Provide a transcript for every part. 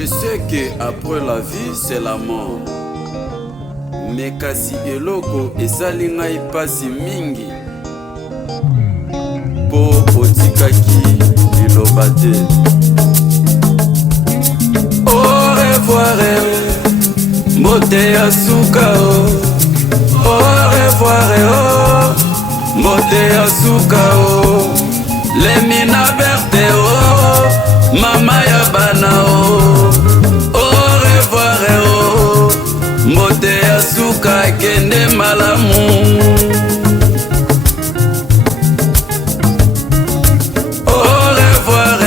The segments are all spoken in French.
Je sais que après la vie c'est la mort, mais kasi eloko esali ngai pasi mingi po otikaki liloba te. Au revoir mbote ya suka au revoir mbote ya suka lemina berte mama ya bana au revoir mbote ya suka kende malamu. Au revoir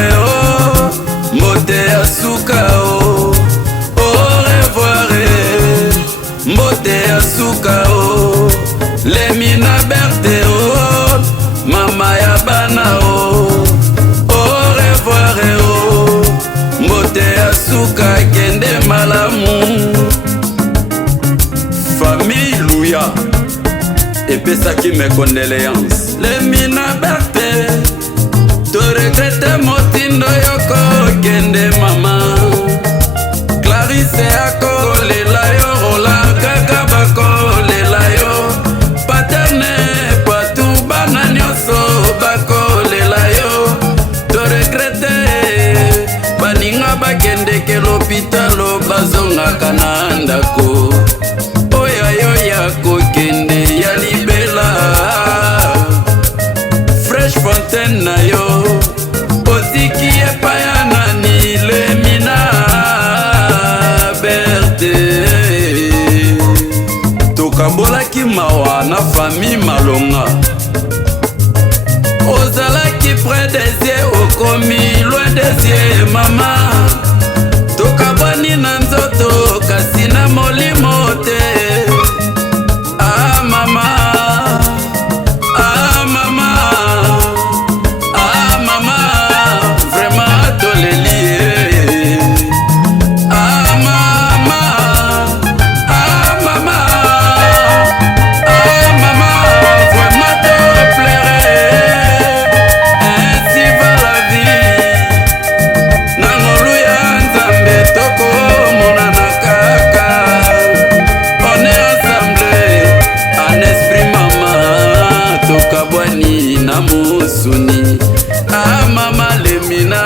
mbote ya suka au revoir mbote ya suka lemina berte mama ya bana au revoir mbote ya suka kende malamu. Famille Louya epesaki mes condoléances. Lemina berte to regrette motindo yoko kende mama. Clarisse akolela yo rola kaka bakolela yo paterne patu bana nyonso bakolela yo to regrette baninga bakendeke lopitalo bazongaka na ndako kokende ya libela Fresh Fontaine na yo otiki epaya nani lemina berte. Tokambolaki mawa na famille Malonga, ozalaki près des yeux okomi loin des yeux mama. Tokabani na nzoto kasi na molimo te. Musuni mama lemina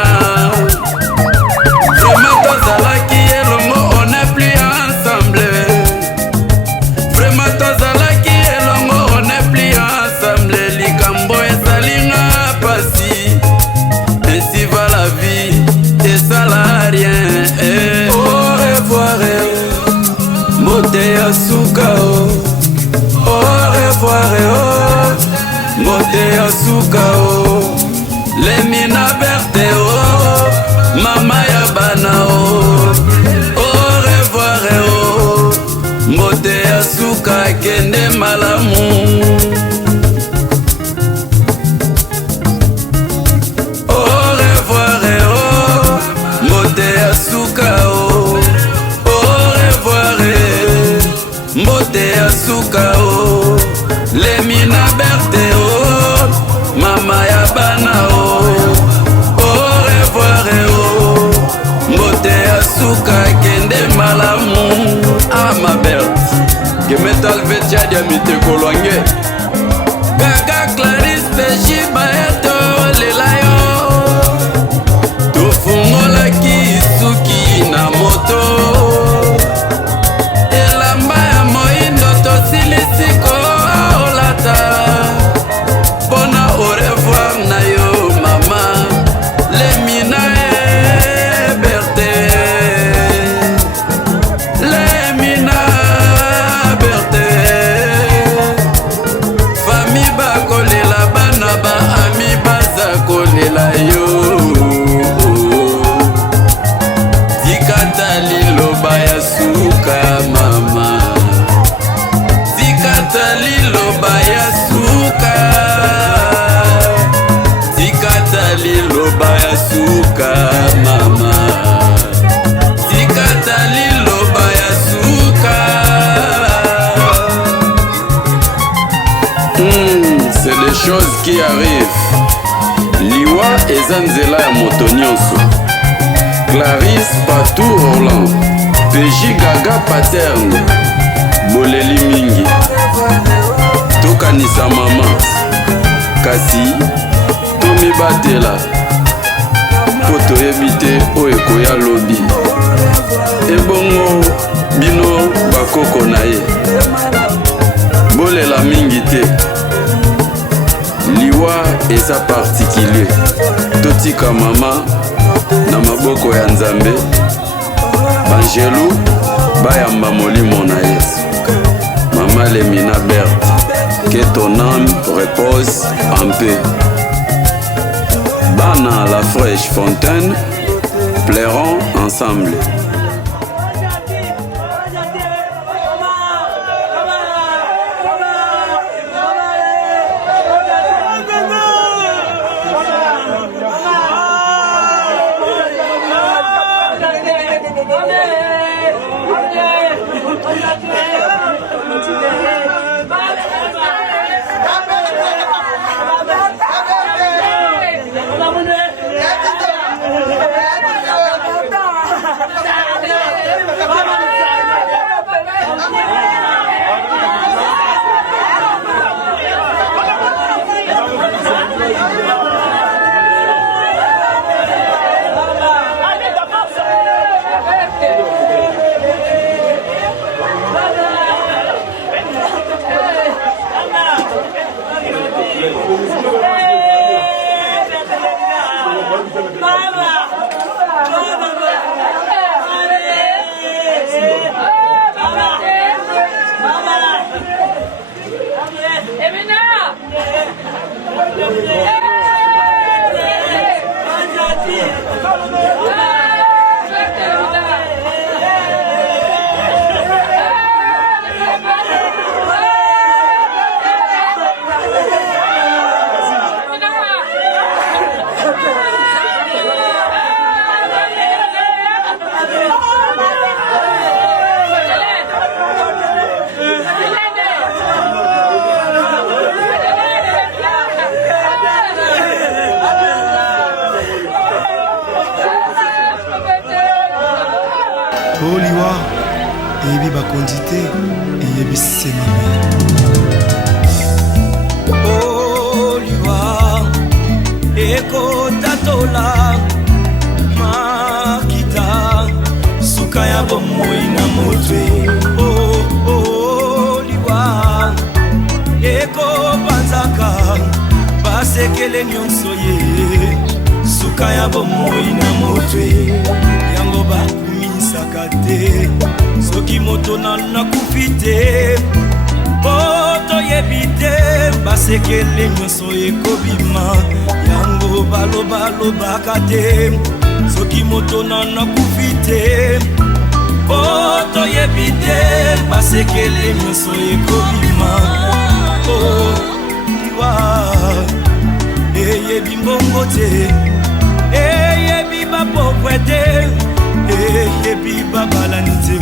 vraiment tozalaki elongo on est plus ensemble. Vraiment tozalaki elongo on est plus ensemble. Likambo esalinga pasi ainsi va la vie et ça la rien. Au revoir mbote ya suka au revoir mbote ya suka lemina berte mama ya bana au revoir mbote ya suka kende malamu. Au revoir mbote ya suka au revoir mbote ya suka lemina berte mama ya bana au revoir mbote ya suka kende malamu. Ma Berthe gemetal vetia dia mitekolwange gaga Clarisse peji baeto lelayo tofungolaki suki na moto elamba ya moindo tosilisiko olata bona au revoir na yo mama lemina berte lemina berte famille bakolela bana ba ami baza kolela yo tikata liloba ya suka mama tikata liloba ya suka liloba ya suka mama tikata liloba ya suka. C'est des choses qui arrivent. Liwa eza nzela ya moto nyonso. Clarisse Patou Roland, PJ Gaga Paterne, Boleli mingi tokanisa mama kasi tomibatela po toyebi te oyo ekoya lobi ebongo bino bakoko na ye bolela mingi te liwa eza particulier totika mama na maboko ya Nzambe banjelu bayamba molimo na ye. Maman Lemina Berthe, que ton âme repose en paix. Bana la fraîche fontaine, pleurons ensemble. Oliwa eyebi bakondi te eyebisi mabe. Oliwa ekotatola makita suka ya bomoi na motwe. Oliwa ekobanzaka basekele nyonso ye suka ya bomoi na motwe yango bakumisaka te soki moto nakufi te po toyebi te basekele nyonso ekobima yango balobalobaka te soki moto nakufi te po toyebi te basekele nyonso ekobima liwa eyebi mbongo te eyebi bapokwe te eyebi babalani te.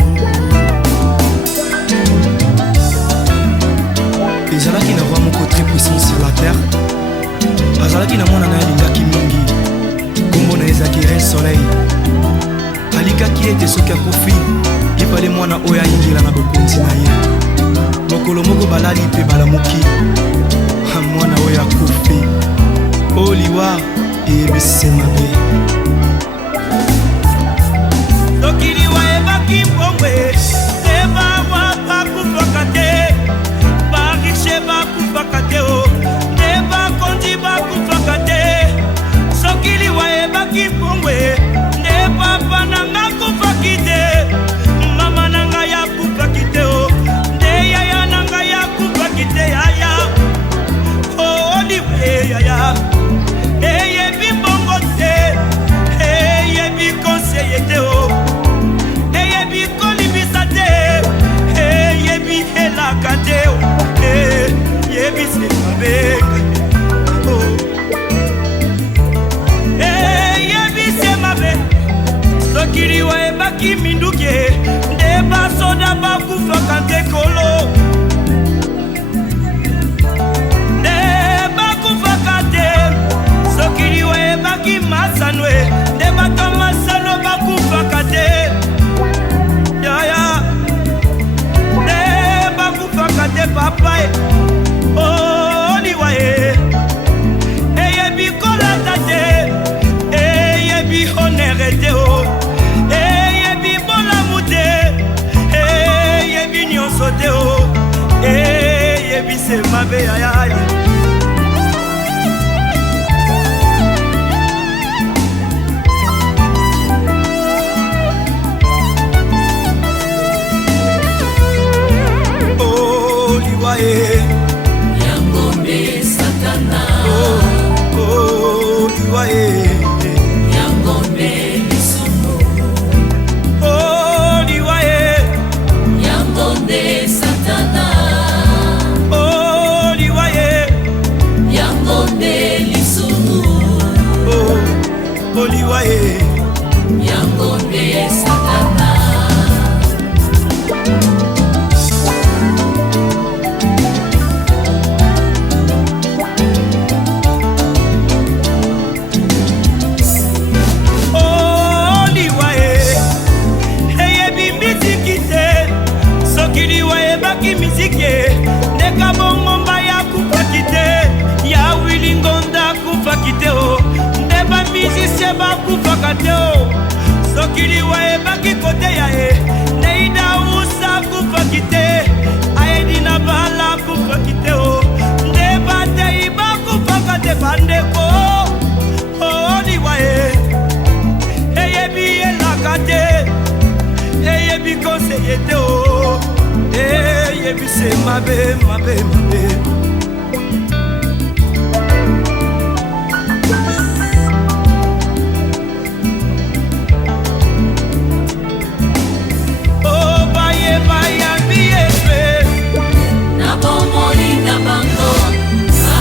ezalaki na roi moko très puissant sur la terre azalaki na mwana na ye alingaki mingi kombo na ezalaki Rein Soleil alikaki ete soki akufi epale mwana oyo ayingela na bokonzi na ye mokolo moko balali mpe balamuki mwana oyo akufi oliwa eyebisi mabe soki liwa ebaki mbongwe ebawa bakufaka te barishe bakufaka te nde bakonzi bakufaka te soki liwa ebaki mbongwe nde papa nanga kufaki te mama nanga yakufaki te nde yaya nanga yakufaki te yaya oliwe yaya eyebi mbongo te eyebi konseye te eyebi kolibisa te eyebi elaka te eyebi semabe eyebi semabe soki liwa ebaki minduke nde basoda bakufaka te kolo nde bakufaka te soki liwa ebaki masanwe nde bato masano mabe ayaya. Oh liwaye Yangombe Satana. Oh liwaye Yangombe Lisumu. Oh liwaye Yangombe Satana. Oh liwaye Yangombe Lisumu. Oh liwaye Yangombe Satana. Ndeka bongomba ya kufa kite ya wili ngonda kufa kite o ndeba musicien bakufa kate o sokili wayebaki kote ya e neida usa kufa kite aedina bala kufa kite o ndeba tei bakufa kate bandeko o liwaye eyebi elakate eyebi konseye te o yebise mabe mabe mabe. Oh baye baye biyefe na bomoli na bango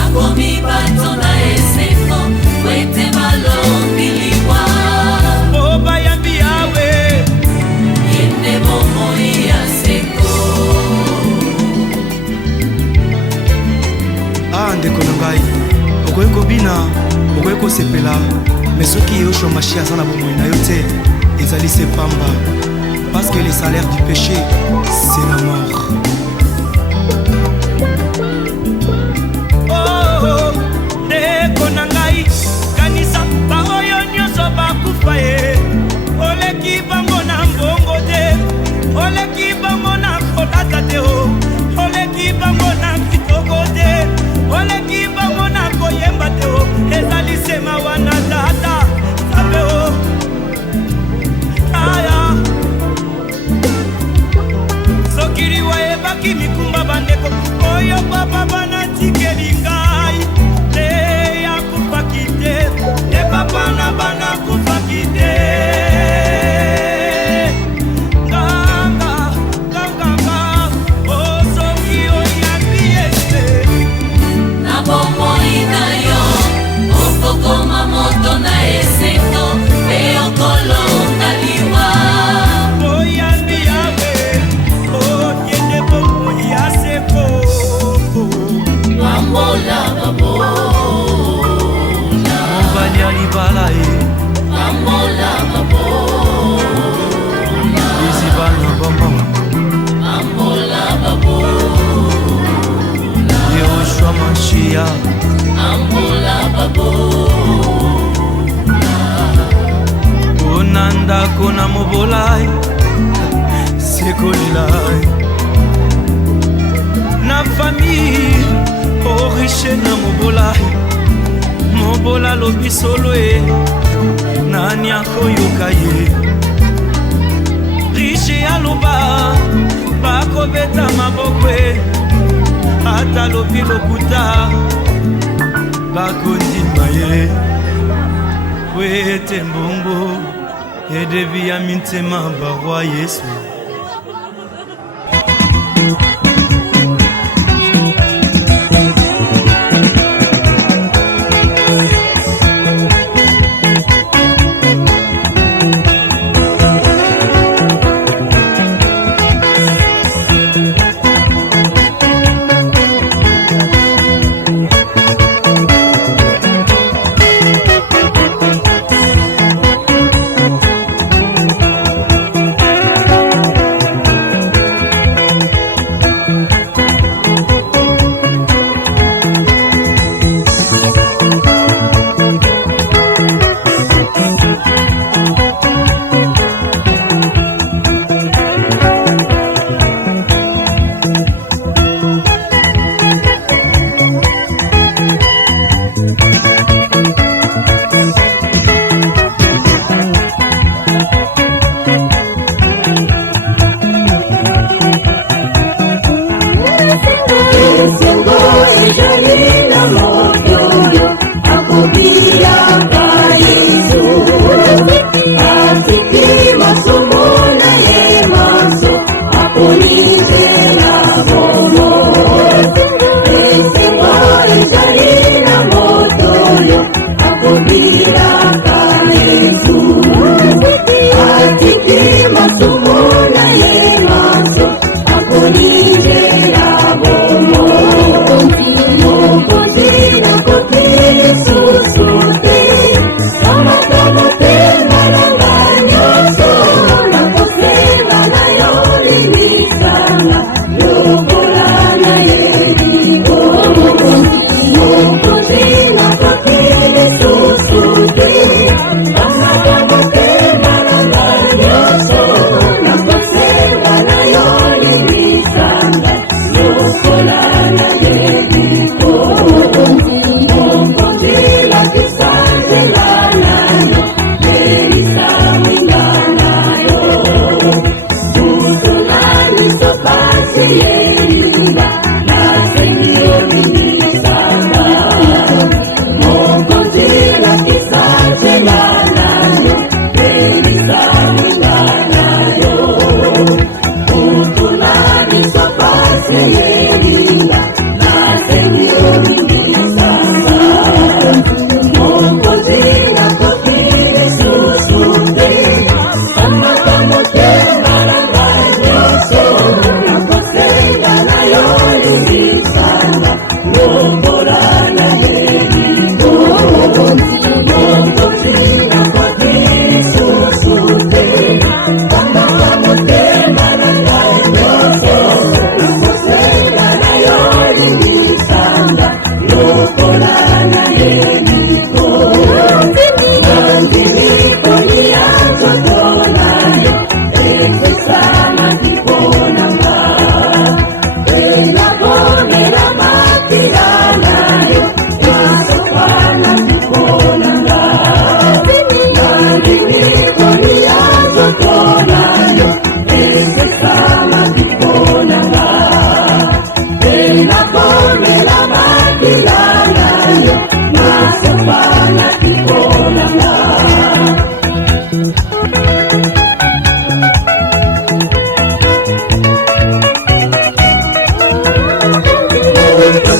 akomi bato na eseko wete balombi liwa. Oh baye biyawe yende bomoi ya seko. ndeko na ngai okoki kobina okoki kosepela me soki yeyoshua mashi aza na bomoi na yo te ezali se pamba parce que le salaire du péché c'est la mort. Oh ndeko na ngai kanisa baoyo nyonso bakufa ye oleki bango na mbongo te oleki bango na kolata te o oleki bango na kitoko te oleki bango na koyemba te o ezali sema wana tata sape o aya sokili wayebaki mikumba bandeko oyo papa banatikeli ngai te ya kupaki te te papa na bana kupaki te Okokoma moto na eseko pe okolonga liwa. Oyambi yawe oyende bomoi ya seko Bambola babola mobali ya libala ye Bambola babola izibana bombo Bambola babola yehoshua mashia Bambola babola onandako na mobolai sekolilai na famille oriche na mobolai mobola lobi solo e nani akoyoka ye riche aloba bakobeta maboko e ata lobi lokuta bakondima ye wete mbongo edevi ya mintema barwa yesu. akobiraka Yesu atiki masumuna yemaso akolingera bomo mokozi nakopiri susute amakomote maranganyoso nakosela nayo limisana yokolana yeriko mokozi nakopiri susute amakomote maranganyoso nakosela nayo limisana yokolana yeriko mokozi lakisanzelanayo elisaminganayo tutulani sopasi yelinga naseniominisana mokozi lakisanzelanayo elisaminganayo tutulani sopasi yelinga naseniominisana mokozi nakopiri susute amakomote maranganyoso nakosela nayo limisana yokolana yeriko mokozi nakopiri susute amakomote maranganyoso nakosela nayo limisana yokolana yeriko nandiriko niyanzotonayo ekesana kiponanga enabonera makiranayo masopana kiponanga nandiriko niyanzotonayo ekesana kiponanga enabonera makiranayo masopana kiponanga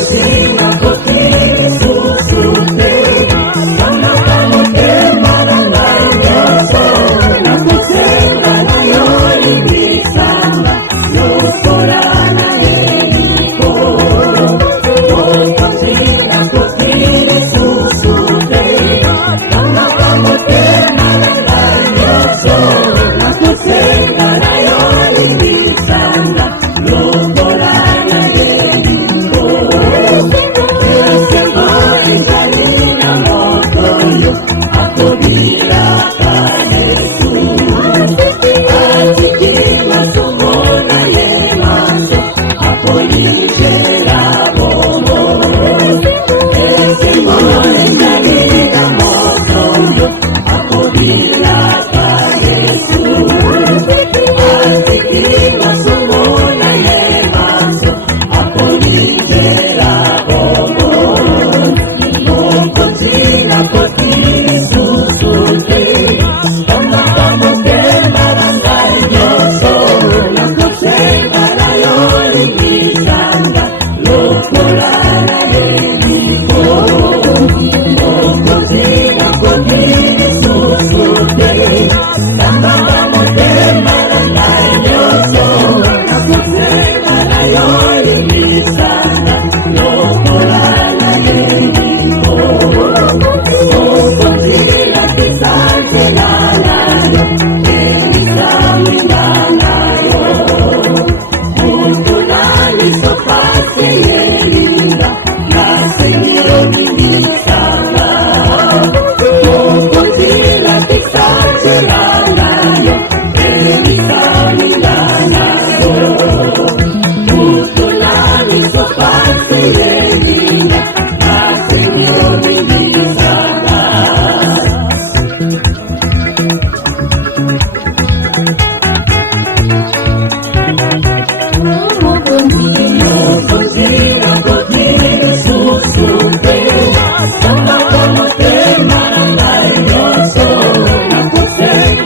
Sina kopiri susute amakomote maranganyoso nakosela nayo limisana yokolana yeriko sina kopiri susute amakomote maranganyoso nakosela nayo limisana yokolana yeriko esemaikalina motoyo akobiraka Yesu atiki masumona yemaso akolingera bomo esemaikalina motoyo akobiraka Yesu atiki masumona yemaso akolingera bomo mokozi nakopiri susute amakomote maranganyoso nakosela nayo limisana yokolana yeriko mokozi nakopiri susute amakomote maranganyoso nakosela nayo limisana yokolana yeriko mokozi lakisanzelanayo elisaminganayo tutulani sopasi yelinga naseniominisana mokozi lakisanzelanayo elisaminganayo tutulani sopasi yelinga naseniominisana mokozi nakopiri susute amakomote maranganyoso nakosela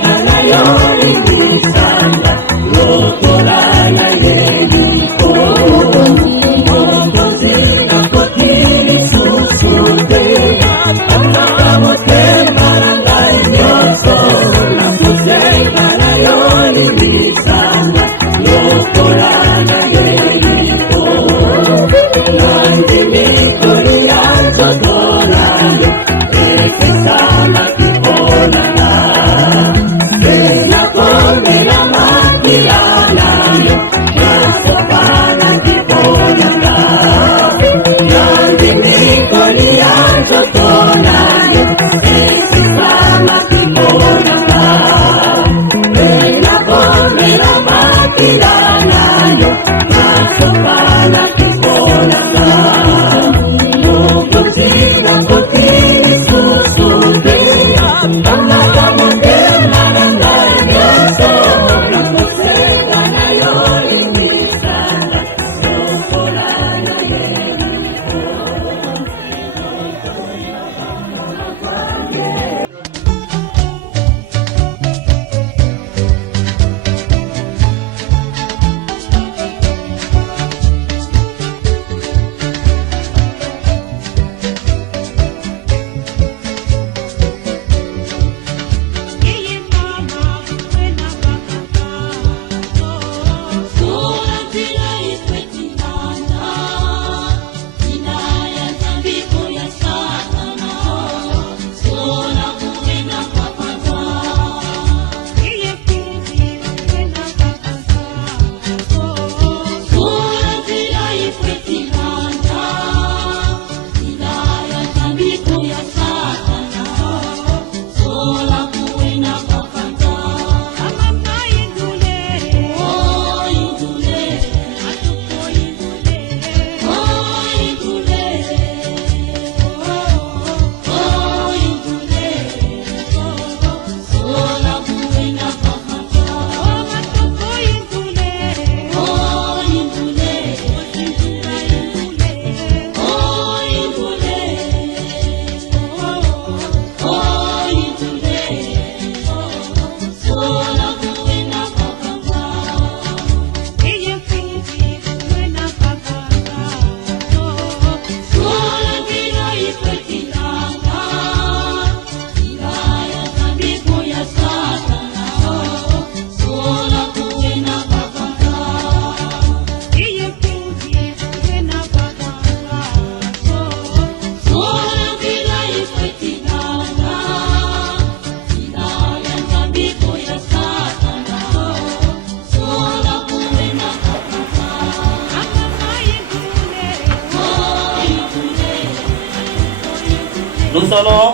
Nous allons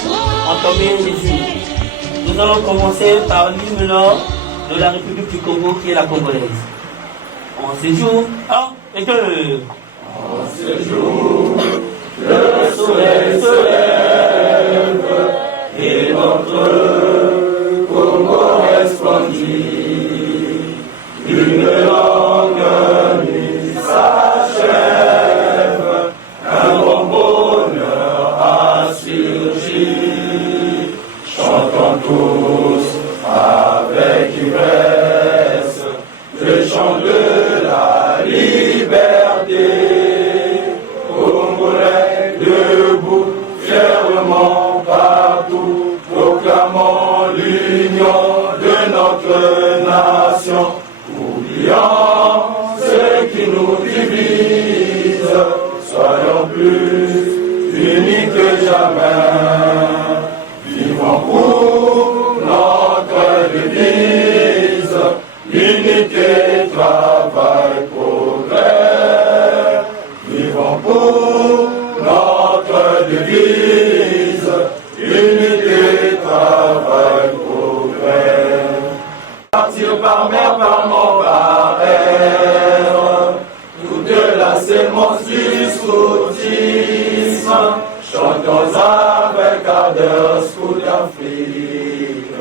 entamer Jésus. Nous allons commencer par l'hymne de la République du Congo qui est la Congolaise. En ce jour, 1 et 2. En ce jour, le soleil se lève et notre Congo resplendit. Une longue nuit s'achève, un bon bonheur a surgi. Chantons tous avec ivresse le chant de la liberté. Congolais debout, fièrement partout, proclamons l'union de notre nation. Oublions ce qui nous divise, soyons plus unis que jamais. Vivons pour notre devise, unité, travail, progrès. Vivons pour notre devise, unité, travail, progrès. Partir par mer, par mont, par air, toute la sémence du scoutisme, chantons avec ardeur scout d'Afrique,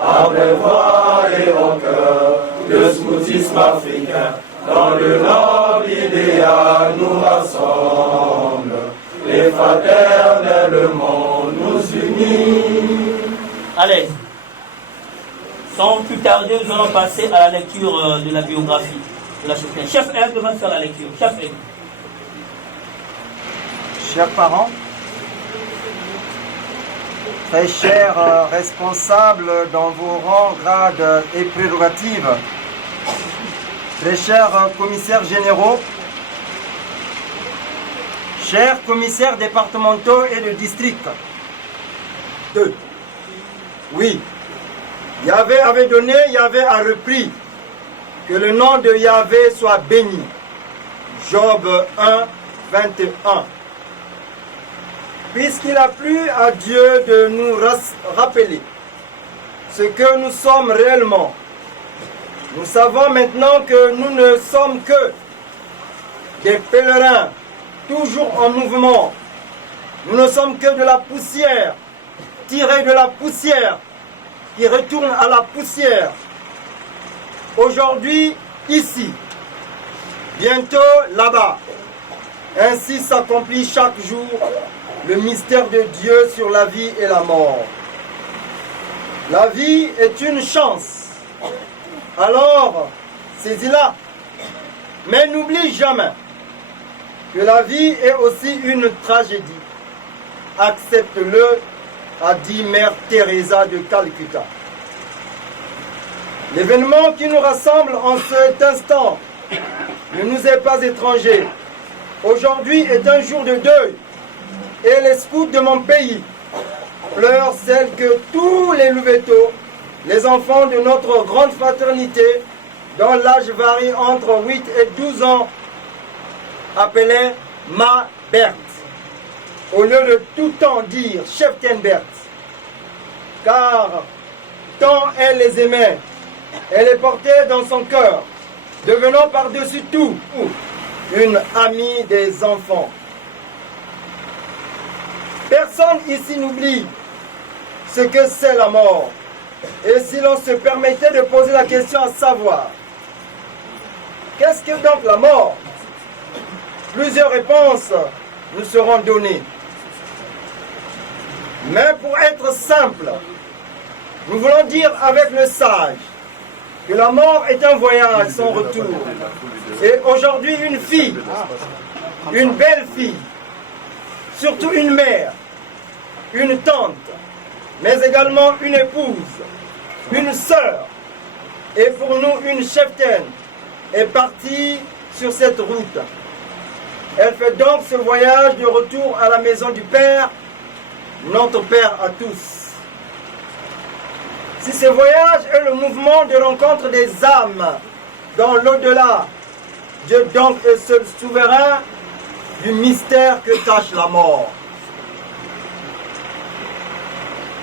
après voix et en cœur, le scoutisme africain, dans le noble idéal nous rassemble, et fraternellement nous unit. Allez, sans plus tarder, nous allons passer à la lecture de la biographie de la chef. Chef Aigle va faire la lecture. Chef Aigle. Chers parents, très chers responsables dans vos rangs, grades et prérogatives, très chers commissaires généraux, chers commissaires départementaux et de district. 2. Oui, Yahvé avait donné, Yahvé a repris. Que le nom de Yahvé soit béni. Job 1, 21. Puisqu'il a plu à Dieu de nous rappeler ce que nous sommes réellement, nous savons maintenant que nous ne sommes que des pèlerins, toujours en mouvement. Nous ne sommes que de la poussière tiré de la poussière, qui retourne à la poussière. Aujourd'hui, ici, bientôt là-bas. Ainsi s'accomplit chaque jour le mystère de Dieu sur la vie et la mort. La vie est une chance. Alors, saisis-la. Mais n'oublie jamais que la vie est aussi une tragédie. Accepte-le, a dit Mère Teresa de Calcutta. L'événement qui nous rassemble en cet instant ne nous est pas étranger. Aujourd'hui est un jour de deuil et les scouts de mon pays pleurent celle que tous les Louveteaux, les enfants de notre grande fraternité, dont l'âge varie entre 8 et 12 ans, appelaient Ma Berthe, au lieu de tout temps dire Cheftaine Berthe, car tant elle les aimait, elle les portait dans son cœur, devenant par-dessus tout une amie des enfants. Personne ici n'oublie ce que c'est la mort. Et si l'on se permettait de poser la question à savoir, qu'est-ce que donc la mort? Plusieurs réponses nous seront données. Mais pour être simple, nous voulons dire avec le sage que la mort est un voyage sans retour. Et aujourd'hui, une fille, une belle fille, surtout une mère, une tante, mais également une épouse, une sœur, et pour nous une cheftaine, est partie sur cette route. Elle fait donc ce voyage de retour à la maison du Père, notre Père à tous. Si ce voyage est le mouvement de rencontre des âmes dans l'au-delà, Dieu donc est seul souverain du mystère que cache la mort.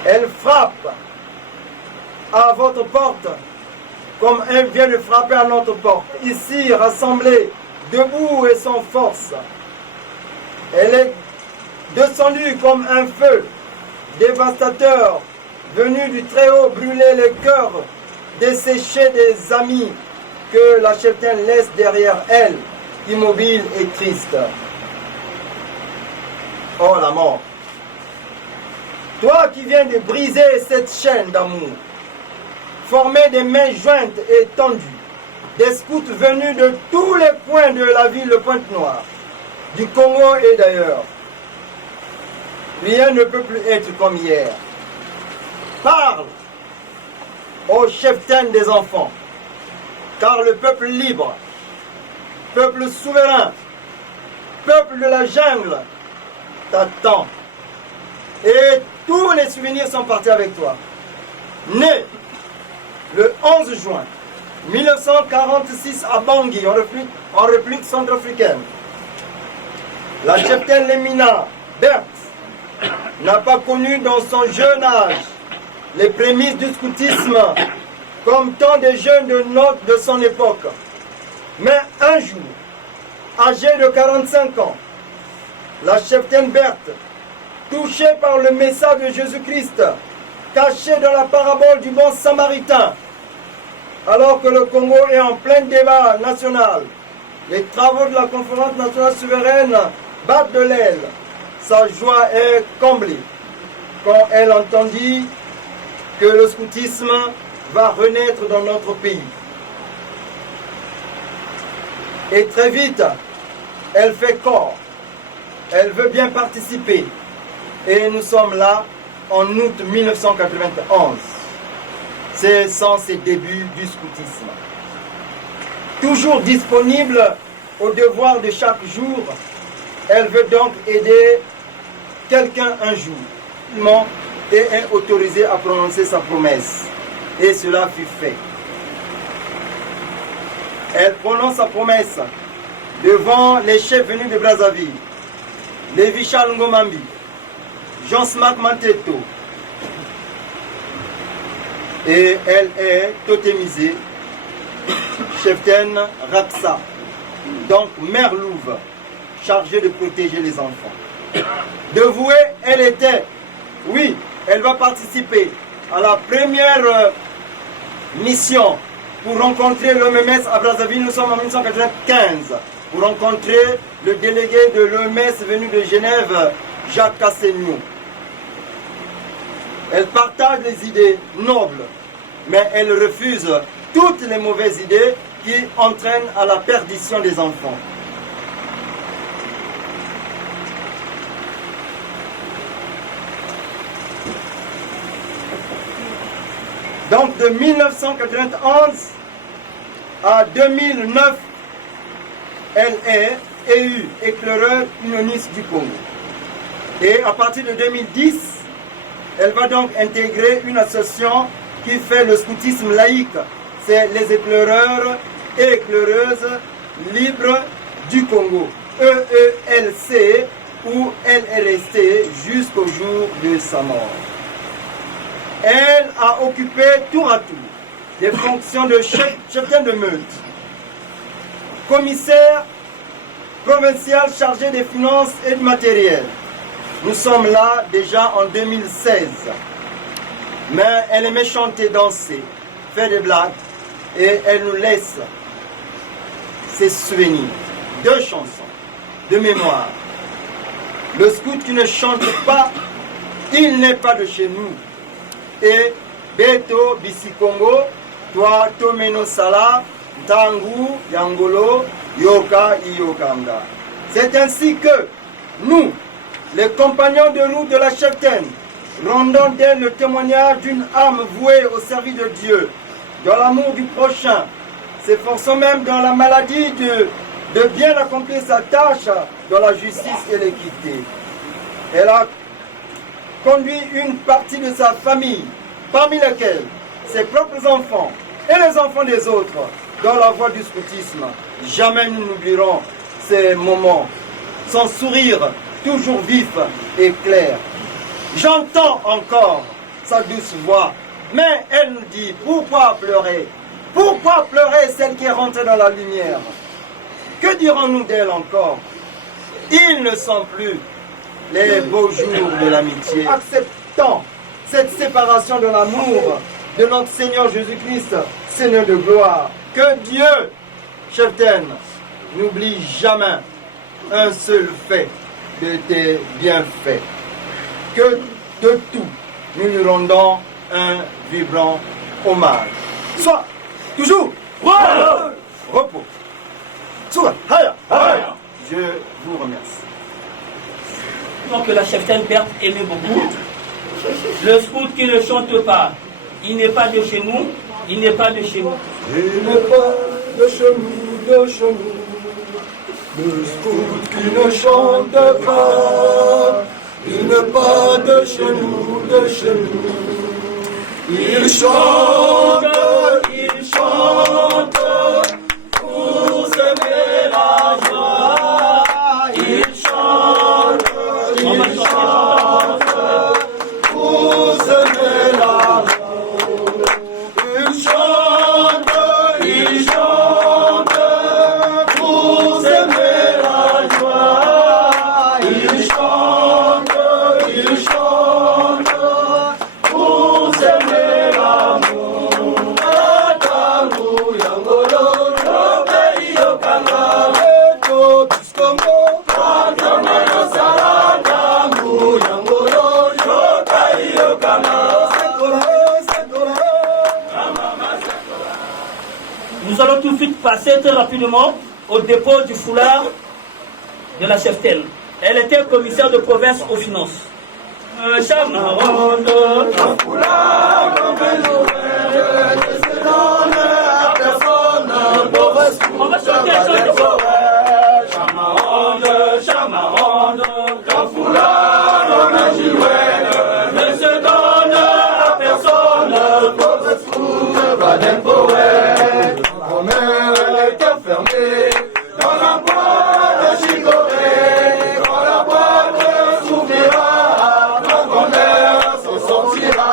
Elle frappe à votre porte comme elle vient de frapper à notre porte. Ici, rassemblée, debout et sans force. Elle est descendue comme un feu dévastateur venu du Très-Haut brûler les cœurs desséchés des amis que la cheftaine laisse derrière elle, immobile et triste. Oh la mort! Toi qui viens de briser cette chaîne d'amour, former des mains jointes et tendues, des scouts venus de tous les coins de la ville de Pointe-Noire, du Congo et d'ailleurs. Rien ne peut plus être comme hier. Parle aux cheftaines des enfants, car le peuple libre, peuple souverain, peuple de la jungle, t'attend. Et tous les souvenirs sont partis avec toi. Né le 11 juin 1946 à Bangui, en République centrafricaine, la cheftaine Lemina Berthe n'a pas connu dans son jeune âge les prémices du scoutisme comme tant de jeunes de son époque. Mais un jour, âgée de 45 ans, la cheftaine Berthe, touchée par le message de Jésus-Christ, caché dans la parabole du bon samaritain, alors que le Congo est en plein débat national, les travaux de la conférence nationale souveraine battent de l'aile, sa joie est comblée quand elle entendit que le scoutisme va renaître dans notre pays. Et très vite, elle fait corps, elle veut bien participer. Et nous sommes là en août 1991. Ce sont ses débuts du scoutisme. Toujours disponible au devoir de chaque jour, elle veut donc aider quelqu'un un jour et est autorisée à prononcer sa promesse. Et cela fut fait. Elle prononce sa promesse devant les chefs venus de Brazzaville, Lévi Charles Ngomambi, Jean Smack Manteto. Et elle est totémisée, cheftaine Rapsa, donc mère louve, chargée de protéger les enfants. Dévouée, elle était, oui, elle va participer à la première mission pour rencontrer l'OMS à Brazzaville. Nous sommes en 1995 pour rencontrer le délégué de l'OMS venu de Genève, Jacques Cassignou. Elle partage des idées nobles, mais elle refuse toutes les mauvaises idées qui entraînent à la perdition des enfants. Donc de 1991 à 2009, elle est élue éclaireur unioniste du Congo. Et à partir de 2010, elle va donc intégrer une association qui fait le scoutisme laïque. C'est les éclaireurs et éclaireuses libres du Congo, EELC ou LRST, jusqu'au jour de sa mort. Elle a occupé tour à tour des fonctions de cheftaine de meute, commissaire provincial chargé des finances et du matériel. Nous sommes là déjà en 2016. Mais elle aimait chanter, danser, faire des blagues et elle nous laisse ses souvenirs. 2 chansons de mémoire. Le scout qui ne chante pas, il n'est pas de chez nous. Et Beto Bisikongo, toi Tomeno Sala, Tangu, Yangolo, Yoka, Iyokanga. C'est ainsi que nous, les compagnons de route de la cheftaine, rendons d'elle le témoignage d'une âme vouée au service de Dieu, dans l'amour du prochain, s'efforçant même dans la maladie de bien accomplir sa tâche dans la justice et l'équité. Elle a conduit une partie de sa famille, parmi lesquels ses propres enfants et les enfants des autres, dans la voie du scoutisme. Jamais nous n'oublierons ces moments, son sourire toujours vif et clair. J'entends encore sa douce voix, mais elle nous dit, pourquoi pleurer? Pourquoi pleurer celle qui est rentrée dans la lumière? Que dirons-nous d'elle encore? Ils ne sont plus les beaux jours de l'amitié. Acceptons cette séparation de l'amour de notre Seigneur Jésus-Christ, Seigneur de gloire. Que Dieu, cheftaine, n'oublie jamais un seul fait de tes bienfaits. Que de tout, nous lui rendons un vibrant hommage. Soit, toujours, repos. Soit, je vous remercie. Donc la cheftaine Berthe aimait beaucoup. Le scout qui ne chante pas, il n'est pas de chez nous, il n'est pas de chez nous. Il n'est pas de chez nous, de chez nous. Le scout qui ne chante pas, il n'est pas de chez nous, de chez nous. Il chante pour semer la joie. Il chante pour semer la joie. Il chante pour semer la joie. Il chante pour semer l'amour. Atangu yangolo, Robei yokanga, Beto Biskongo, Atangu sara, Atangu yangolo, Robei yokanga, Sekola. Nous allons tout de suite passer très rapidement au dépôt du foulard de la cheftaine. Elle était commissaire de province aux finances. On va chanter. Chamaronde, ne se donne à personne, pauvre fou, Baden Powell. Ma mère est enfermée dans la boîte de Chicorée. Quand la boîte s'ouvrira, ma grand-mère s'en sortira.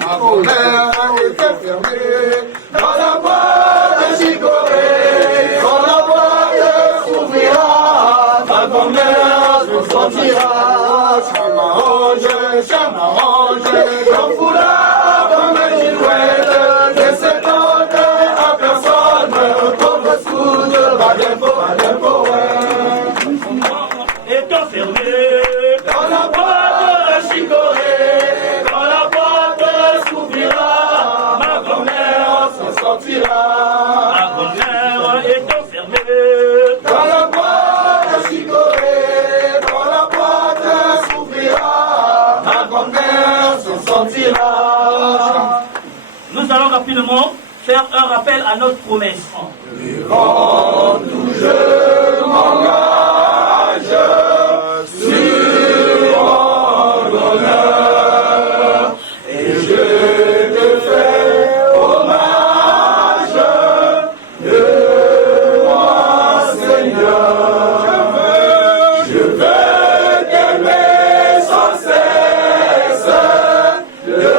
Ma grand-mère est enfermée dans la boîte de Chicorée. Quand la boîte s'ouvrira, ma grand-mère s'en sortira. Chamarange, Nous allons rapidement faire un rappel à notre promesse. Quand tout je m'engage sur mon honneur et je te fais hommage de moi, Seigneur. Je veux t'aimer sans cesse, de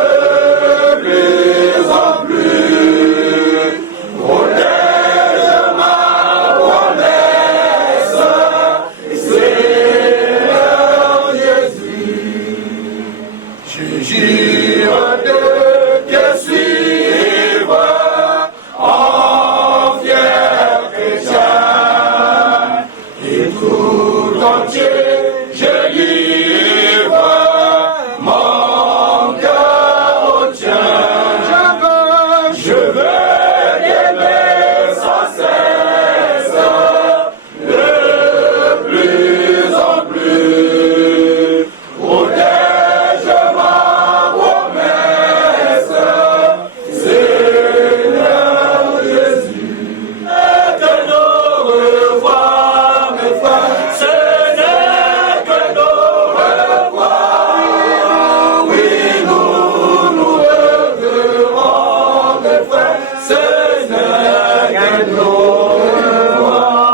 plus en plus. Protège ma promesse, Seigneur Jésus. Je jure de te suivre en fier chrétien et tout entier je livre mon cœur au tien. Je veux t'aimer sans cesse, de plus en plus. Protège ma promesse, Seigneur Jésus. Et que nos revoirs, mes frères, ce n'est que nos revoirs. Oui, nous reverrons, mes frères, ce n'est que nos revoirs.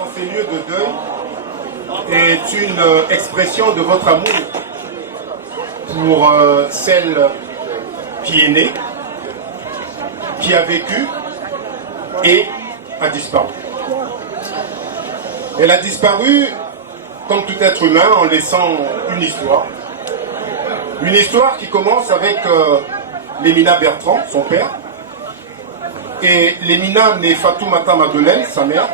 En ces lieux de deuil est une expression de votre amour pour celle qui est née, qui a vécu et a disparu. Elle a disparu comme tout être humain en laissant une histoire. Une histoire qui commence avec Lémina Bertrand, son père, et Lémina née Fatoumata Madeleine, sa mère,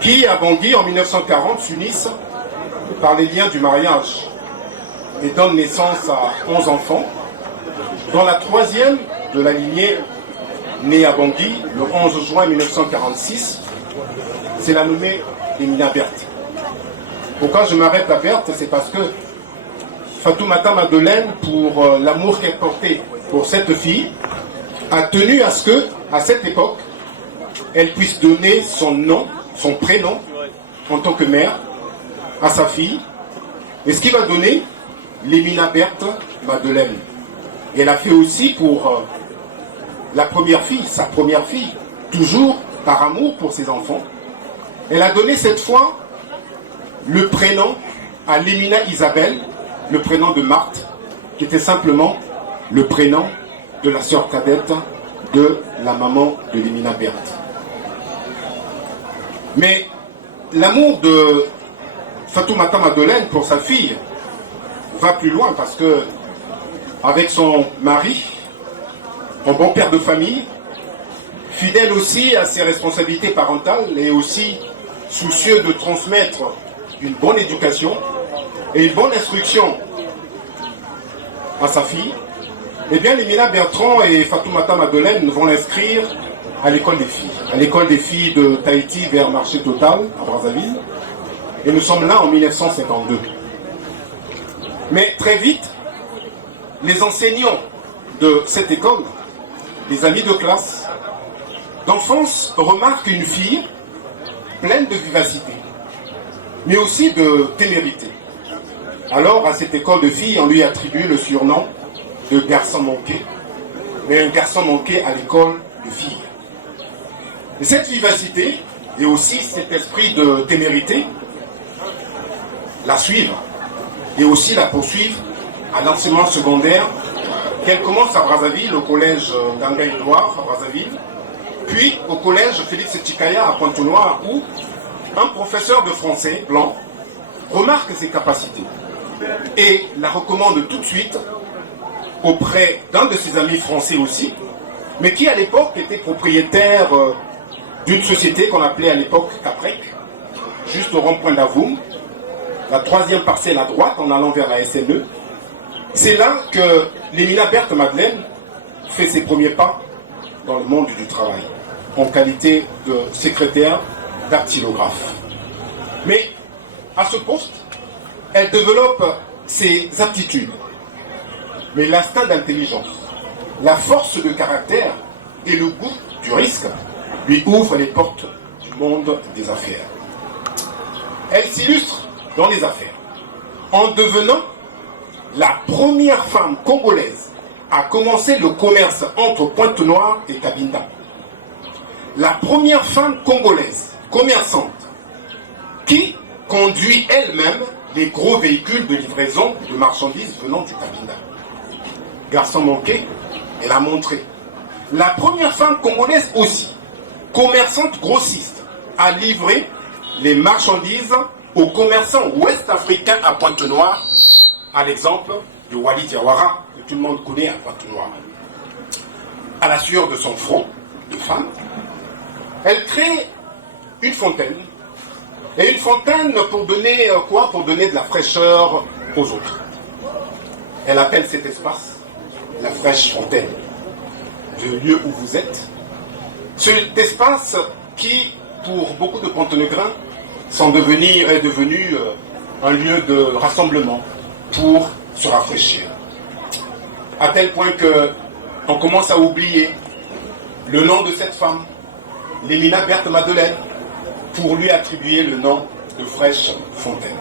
qui à Bangui en 1940 s'unissent par les liens du mariage et donnent naissance à 11 enfants, dont la troisième de la lignée née à Bangui le 11 juin 1946, c'est la nommée Lémina Berthe. Pourquoi je m'arrête à Berthe? C'est parce que Fatoumata Madeleine, pour l'amour qu'elle portait pour cette fille, a tenu à ce que, à cette époque, elle puisse donner son nom, son prénom, en tant que mère, à sa fille, et ce qui va donner Lémina Berthe Madeleine. Et elle a fait aussi pour la première fille, sa première fille, toujours par amour pour ses enfants. Elle a donné cette fois le prénom à Lémina Isabelle, le prénom de Marthe, qui était simplement le prénom de la sœur cadette de la maman de Lémina Berthe. Mais l'amour de Fatoumata Madeleine pour sa fille va plus loin parce que, avec son mari, un bon père de famille, fidèle aussi à ses responsabilités parentales et aussi soucieux de transmettre une bonne éducation et une bonne instruction à sa fille, eh bien Lémina Bertrand et Fatoumata Madeleine vont l'inscrire à l'école des filles. À l'école des filles de Tahiti vers Marché Total, à Brazzaville. Et nous sommes là en 1952. Mais très vite, les enseignants de cette école, les amis de classe, d'enfance, remarquent une fille pleine de vivacité, mais aussi de témérité. Alors, à cette école de filles, on lui attribue le surnom de garçon manqué, mais un garçon manqué à l'école de filles. Et cette vivacité et aussi cet esprit de témérité la suivent et aussi la poursuivent à l'enseignement secondaire qu'elle commence à Brazzaville, au collège d'Anga-Edouard à Brazzaville, puis au collège Félix Tchikaya à Pointe-Noire où un professeur de français blanc remarque ses capacités et la recommande tout de suite auprès d'un de ses amis français aussi, mais qui à l'époque était propriétaire d'une société qu'on appelait à l'époque Caprec, juste au rond-point d'Avoum, la troisième parcelle à droite en allant vers la SNE. C'est là que Lémina Berthe Madeleine fait ses premiers pas dans le monde du travail, en qualité de secrétaire dactylographe. Mais à ce poste, elle développe ses aptitudes, mais l'instinct d'intelligence, la force de caractère et le goût du risque lui ouvrent les portes du monde des affaires. Elle s'illustre dans les affaires en devenant la première femme congolaise à commencer le commerce entre Pointe-Noire et Cabinda. La première femme congolaise commerçante qui conduit elle-même les gros véhicules de livraison de marchandises venant du Cabinda. Garçon manqué, elle a montré. La première femme congolaise aussi, commerçante grossiste, a livré les marchandises aux commerçants ouest-africains à Pointe-Noire, à l'exemple de Wali Diawara, que tout le monde connaît à Pointe-Noire. À la sueur de son front de femme, elle crée une fontaine. Et une fontaine pour donner quoi? Pour donner de la fraîcheur aux autres. Elle appelle cet espace la fraîche fontaine, le lieu où vous êtes. Cet espace qui, pour beaucoup de Pontenegrins, est devenu un lieu de rassemblement pour se rafraîchir. À tel point que on commence à oublier le nom de cette femme, Lémina Berthe Madeleine, pour lui attribuer le nom de fraîche fontaine.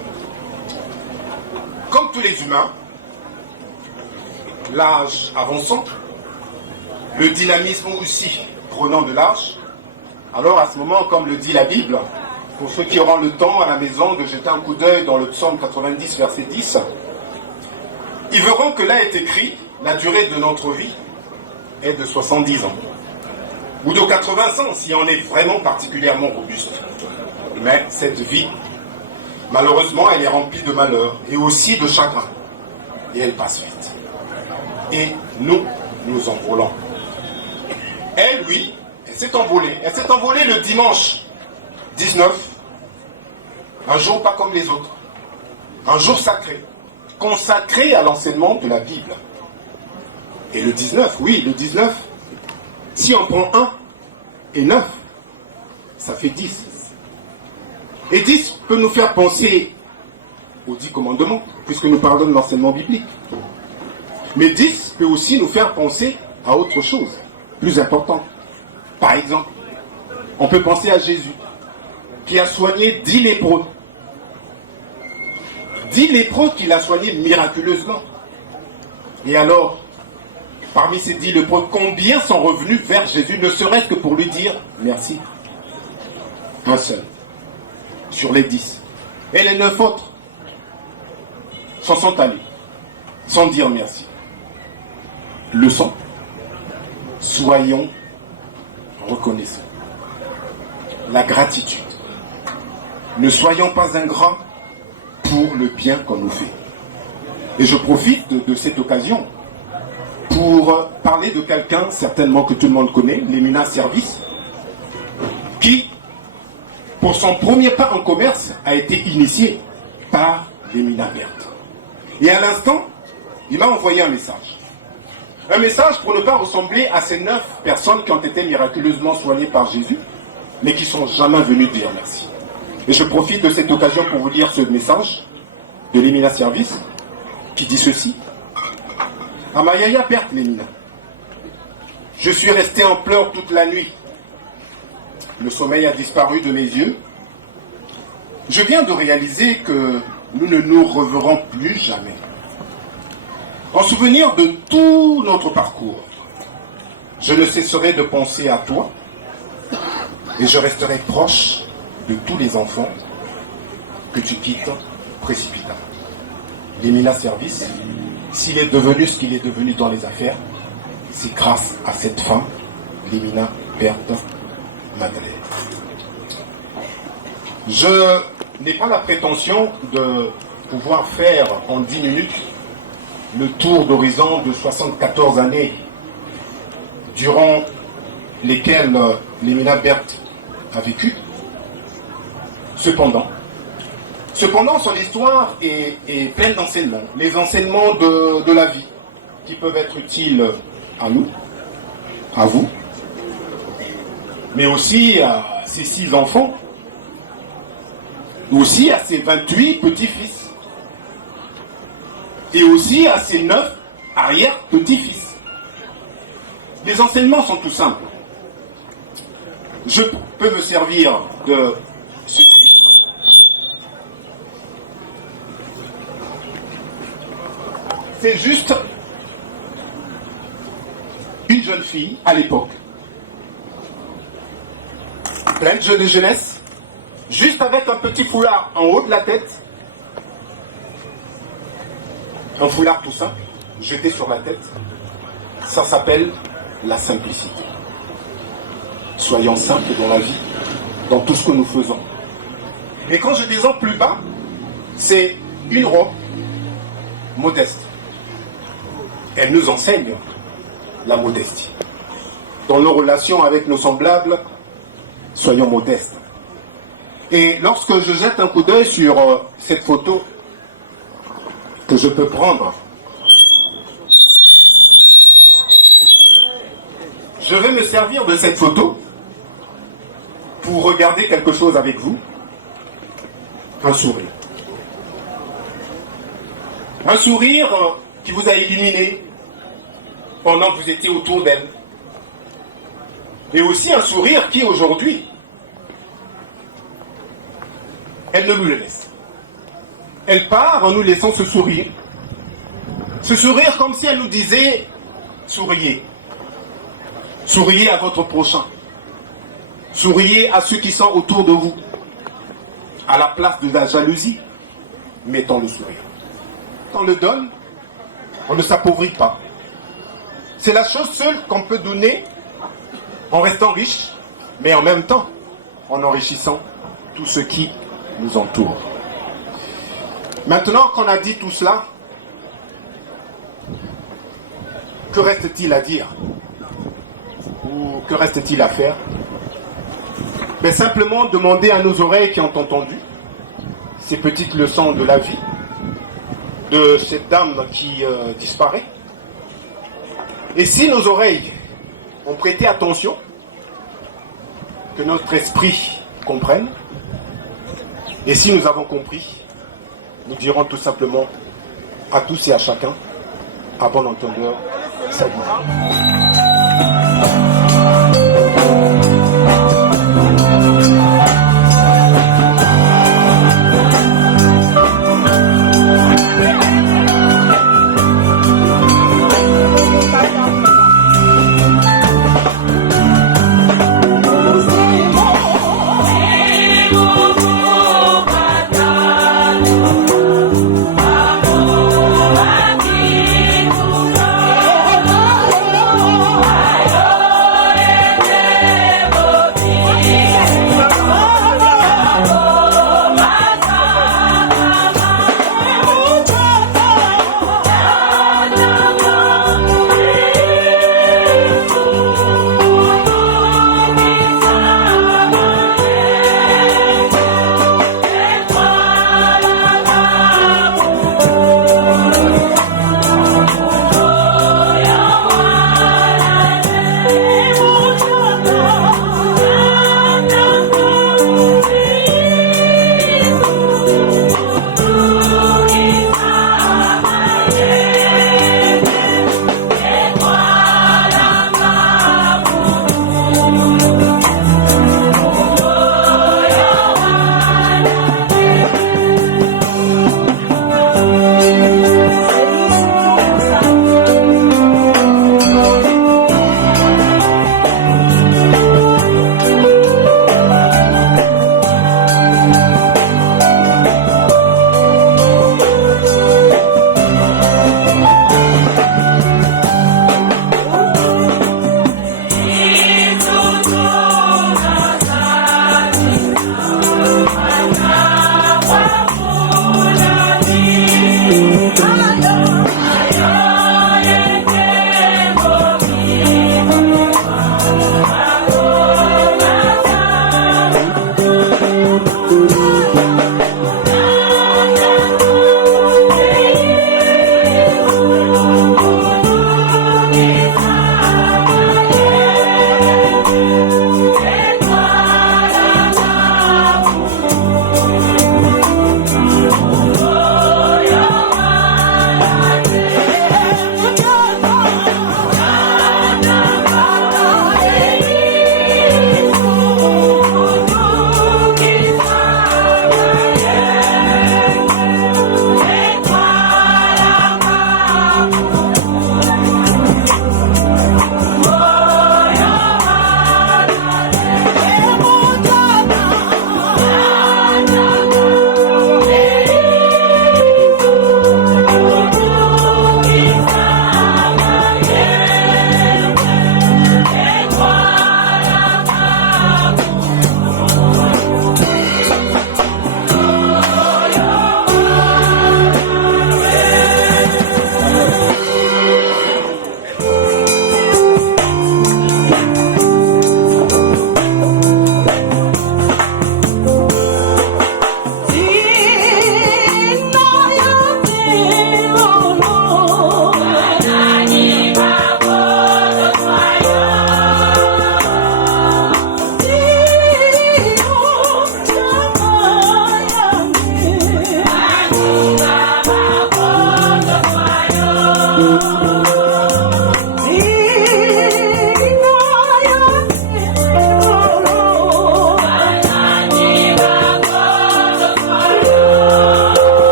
Comme tous les humains, l'âge avançant, le dynamisme aussi prenant de l'âge, alors à ce moment, comme le dit la Bible, pour ceux qui auront le temps à la maison de jeter un coup d'œil dans le psaume 90, verset 10, ils verront que là est écrit la durée de notre vie est de 70 ans. Ou de 80 ans si on est vraiment particulièrement robuste. Mais cette vie, malheureusement, elle est remplie de malheurs et aussi de chagrin. Et elle passe vite. Et nous envolons. Elle, oui, elle s'est envolée. Elle s'est envolée le dimanche 19, un jour pas comme les autres. Un jour sacré, consacré à l'enseignement de la Bible. Et le 19, oui, le 19, si on prend 1 et 9, ça fait 10. Et 10 peut nous faire penser aux 10 commandements, puisque nous parlons de l'enseignement biblique. Mais 10 peut aussi nous faire penser à autre chose, plus important. Par exemple, on peut penser à Jésus, qui a soigné 10 lépreux. 10 lépreux qu'il a soignés miraculeusement. Et alors, parmi ces 10 lépreux, combien sont revenus vers Jésus, ne serait-ce que pour lui dire merci? Un seul, sur les 10. Et les 9 autres s'en sont allés, sans dire merci. Leçon, soyons reconnaissants. La gratitude. Ne soyons pas ingrats pour le bien qu'on nous fait. Et je profite de cette occasion pour parler de quelqu'un, certainement que tout le monde connaît, Lémina Service, qui, pour son premier pas en commerce, a été initié par Lémina Berthe. Et à l'instant, il m'a envoyé un message. Un message pour ne pas ressembler à ces 9 personnes qui ont été miraculeusement soignées par Jésus, mais qui ne sont jamais venues dire merci. Et je profite de cette occasion pour vous lire ce message de Lémina Service, qui dit ceci. Amayaya Berthe Lémina, je suis resté en pleurs toute la nuit. Le sommeil a disparu de mes yeux. Je viens de réaliser que nous ne nous reverrons plus jamais. En souvenir de tout notre parcours, je ne cesserai de penser à toi et je resterai proche de tous les enfants que tu quittes précipitamment. Lémina Service, s'il est devenu ce qu'il est devenu dans les affaires, c'est grâce à cette femme, Lémina Berthe Madeleine. Je n'ai pas la prétention de pouvoir faire en 10 minutes le tour d'horizon de 74 années durant lesquelles Lémina Berthe a vécu. Cependant, son histoire est pleine d'enseignements. Les enseignements de la vie qui peuvent être utiles à nous, à vous, mais aussi à ses 6 enfants, aussi à ses 28 petits-fils, et aussi à ses 9 arrière-petits-fils. Les enseignements sont tout simples. Je peux me servir de ce titre. C'est juste une jeune fille à l'époque, pleine de jeunesse, juste avec un petit foulard en haut de la tête, un foulard tout simple, jeté sur la tête. Ça s'appelle la simplicité. Soyons simples dans la vie, dans tout ce que nous faisons. Et quand je descends plus bas, c'est une robe modeste. Elle nous enseigne la modestie. Dans nos relations avec nos semblables, soyons modestes. Et lorsque je jette un coup d'œil sur cette photo que je peux prendre, je vais me servir de cette photo pour regarder quelque chose avec vous. Un sourire. Un sourire qui vous a illuminé pendant que vous étiez autour d'elle. Et aussi un sourire qui aujourd'hui, elle ne nous le laisse. Elle part en nous laissant ce sourire. Ce sourire comme si elle nous disait, souriez. Souriez à votre prochain. Souriez à ceux qui sont autour de vous. À la place de la jalousie, mettons le sourire. Quand on le donne, on ne s'appauvrit pas. C'est la chose seule qu'on peut donner en restant riche, mais en même temps en enrichissant tous ceux qui nous entourent. Maintenant qu'on a dit tout cela, que reste-t-il à dire? Ou que reste-t-il à faire? Mais simplement demander à nos oreilles qui ont entendu ces petites leçons de la vie, de cette dame qui disparaît. Et si nos oreilles ont prêté attention, que notre esprit comprenne, et si nous avons compris, nous dirons tout simplement à tous et à chacun, à bon entendeur, salut. Ayo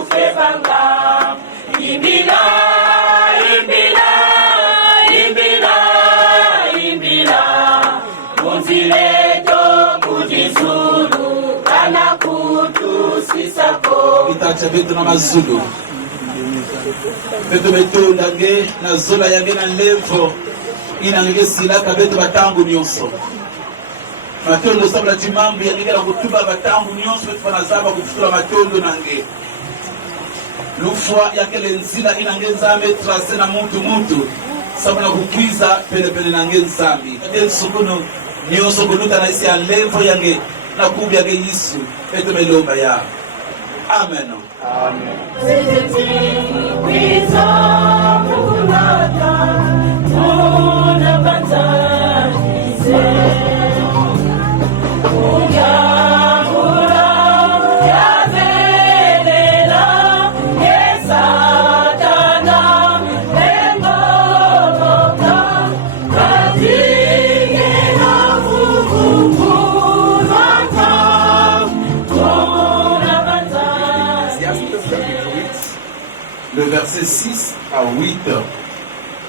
Kufebanga, Imbila, Imbila, Imbila, Imbila, Munzileto, Mujizulu, Kanakutu, Sisako. Itacha betu na mazulu. Betu betu lange na zola yange na levo. Inange silaka betu batangu nyonso. Matondo sabula timambu yange na kutuba batangu nyonso betu panazaba kufutula matondo nange. Lufwa yake lenzila inange nzambe trase na mutu. Sabula kukwiza pele nange nzambi. Ate sukuno nyonso kunuta na isi ya levo yange na kubi yange Yesu. Betu melomba ya. Amen. Amen. Le verset 6 à 8,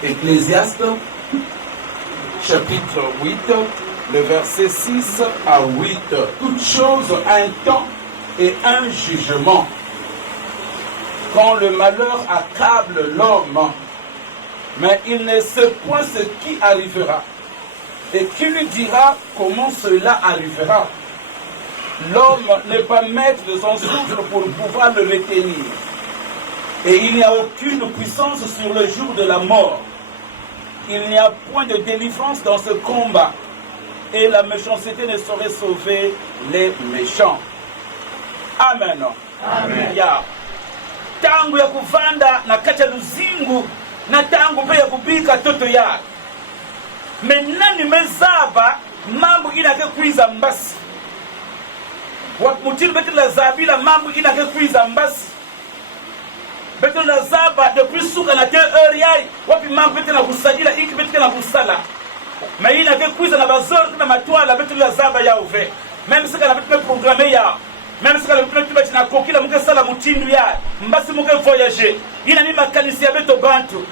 Ecclésiaste, chapitre 8, le verset 6 à 8. Toute chose a un temps et un jugement. Quand le malheur accable l'homme, mais il ne sait point ce qui arrivera. Et qui lui dira comment cela arrivera? L'homme n'est pas maître de son souffle pour pouvoir le retenir. Et il n'y a aucune puissance sur le jour de la mort. Il n'y a point de délivrance dans ce combat. Et la méchanceté ne saurait sauver les méchants. Amen. Amen. Ya. Tangu ya kuvanda na kacha luzingu na tangu pe ya kubika toto ya. Menani mezaba mambo inake kuiza mbasi. Mutili beti la zabila mambo inake kuiza mbasi. Beti la zaba depuis suka na 2 heures yai wapi mambo beti na kusajila iki beti na kusala. Mais il avait pris na bazor na matwala beti la zaba ya uve. Même si kana beti programme ya. Même si kana beti na kokila muke sala mutindu ya. Mbasi muke voyager. Ina ni makanisi ya beto bantu.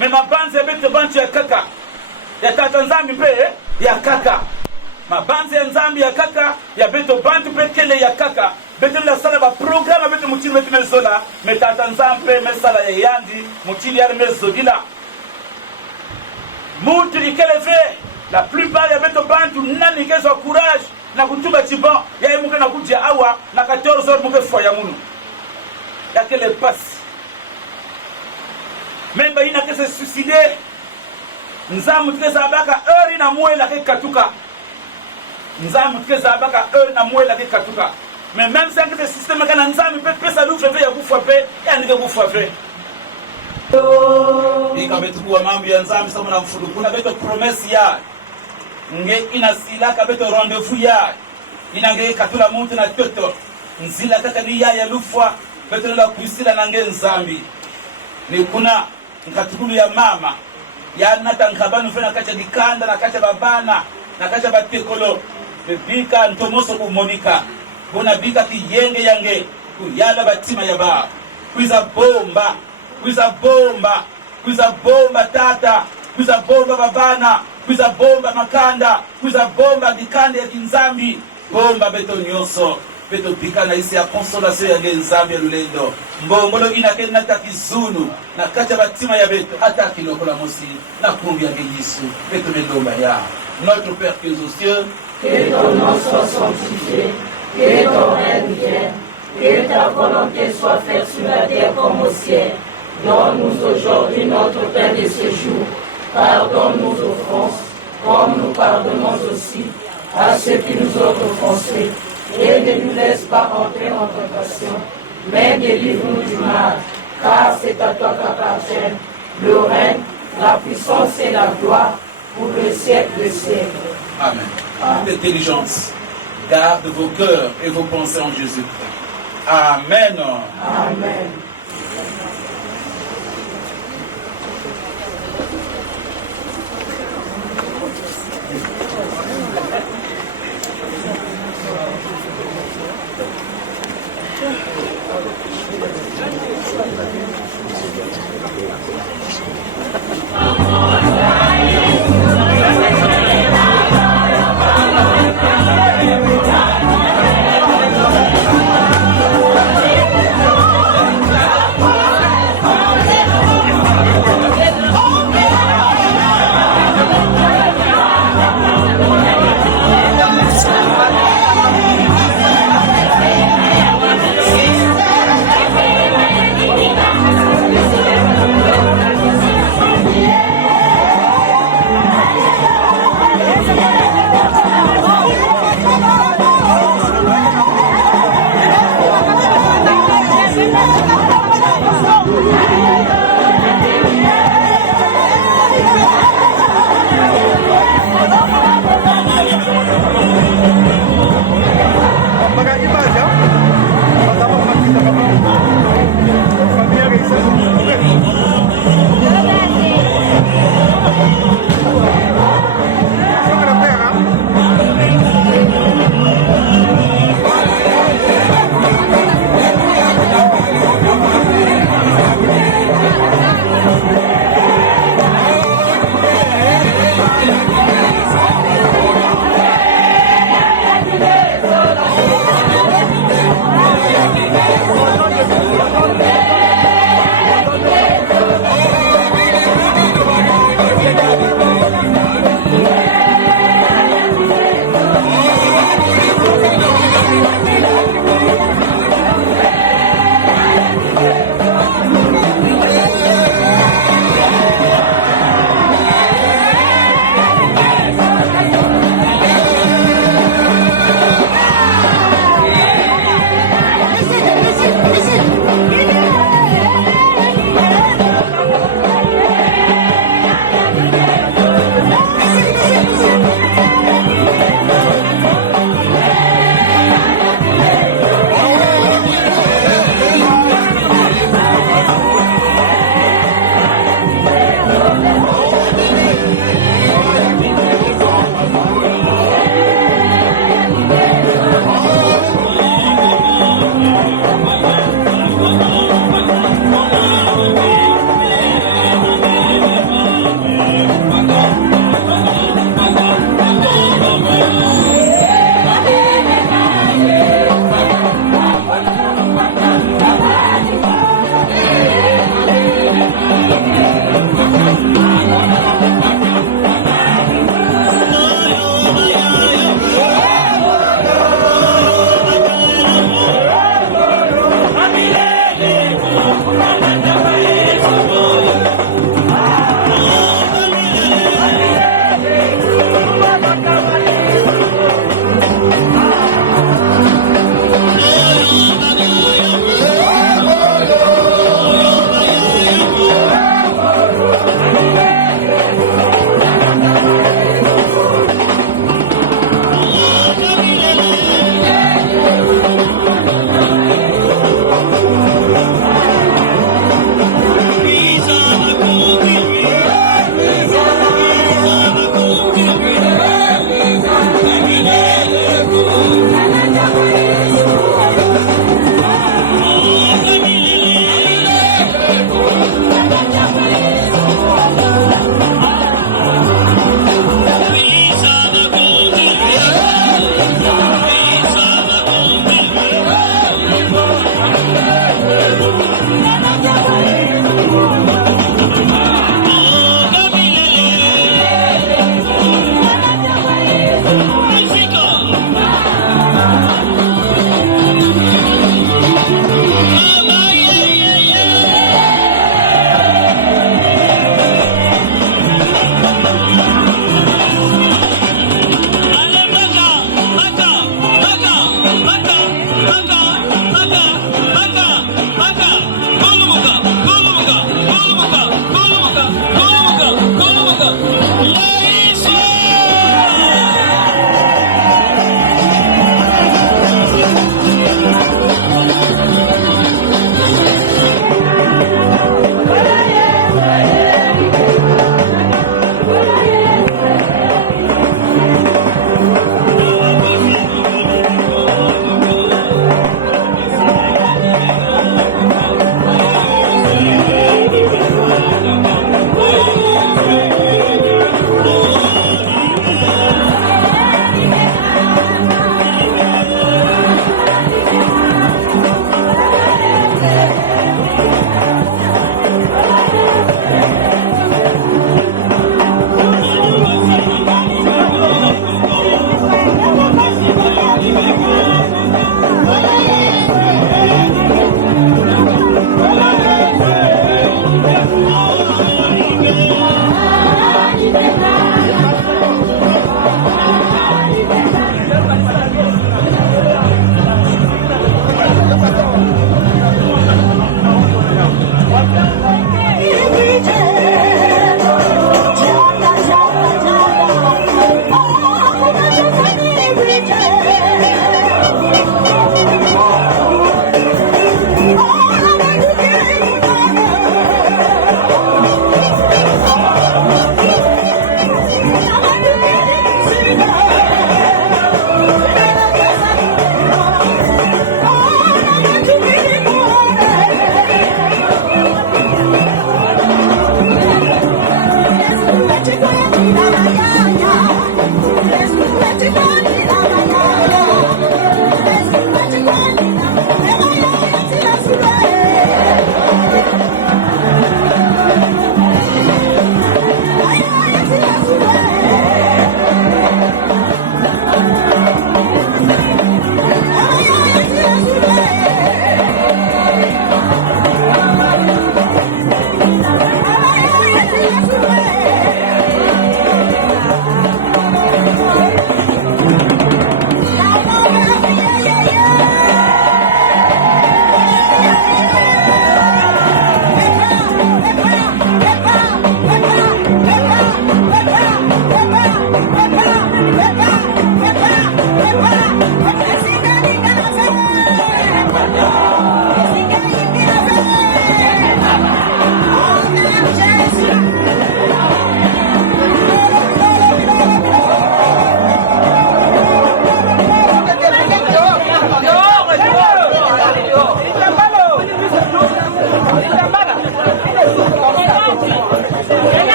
Mais mabanzi ya beto bantu ya kaka. Ya tata nzambi pe ya kaka. Mabanzi ya nzambi ya kaka ya beto bantu pe kele ya kaka. Beto la sala ba programme beto mutindu beto mezola. Mais tata nzambi me sala ya yandi mutindu ya mezodila. Mutu ikeleve la plupart ya beto bantu nani kezo courage na kutuba tibon ya imuke na kujia awa na 14 heures muke foya munu ya kele passe même ba ina ke se suicider nzamu tkeza baka heure na mwela ke katuka nzamu tkeza baka heure na mwela ke katuka mais même ça que ce système kana nzamu peut pesa lu fait ya kufa pe ya ndike kufa fe ika betu kwa mambo ya nzamu sama na mfudu kuna beto promesse ya nge inasila ka beto rendez-vous ya inange katula muntu na toto nzila kaka ni ya lufwa beto la kuisila na nge nzambi ni kuna nkatukulu ya mama ya nata nkabanu fena kacha dikanda na kacha babana na kacha batekolo bebika ntomoso kumonika bona bika kiyenge yange kuyala batima ya ba kuiza bomba tata kuiza bomba babana kuiza bomba makanda kuiza bomba dikande ya kinzambi bomba beto nyonso beto pikana isi ya consolation ya nzambi ya lulendo mbongolo inakeni nata kizunu na kacha batima ya beto hata kilokola mosi na kumbi ya Yesu beto melomba ya notre Père qui es aux cieux, que ton nom soit sanctifié, que ton règne vienne, que ta volonté soit faite sur la terre comme au ciel. Donne-nous aujourd'hui notre pain de ce jour. Pardonne nos offenses, comme nous pardonnons aussi à ceux qui nous ont offensés. Et ne nous laisse pas entrer en tentation, mais délivre-nous du mal, car c'est à toi qu'appartiennent le règne, la puissance et la gloire pour le siècle des siècles. Amen. Intelligence, garde vos cœurs et vos pensées en Jésus-Christ. Amen. Amen.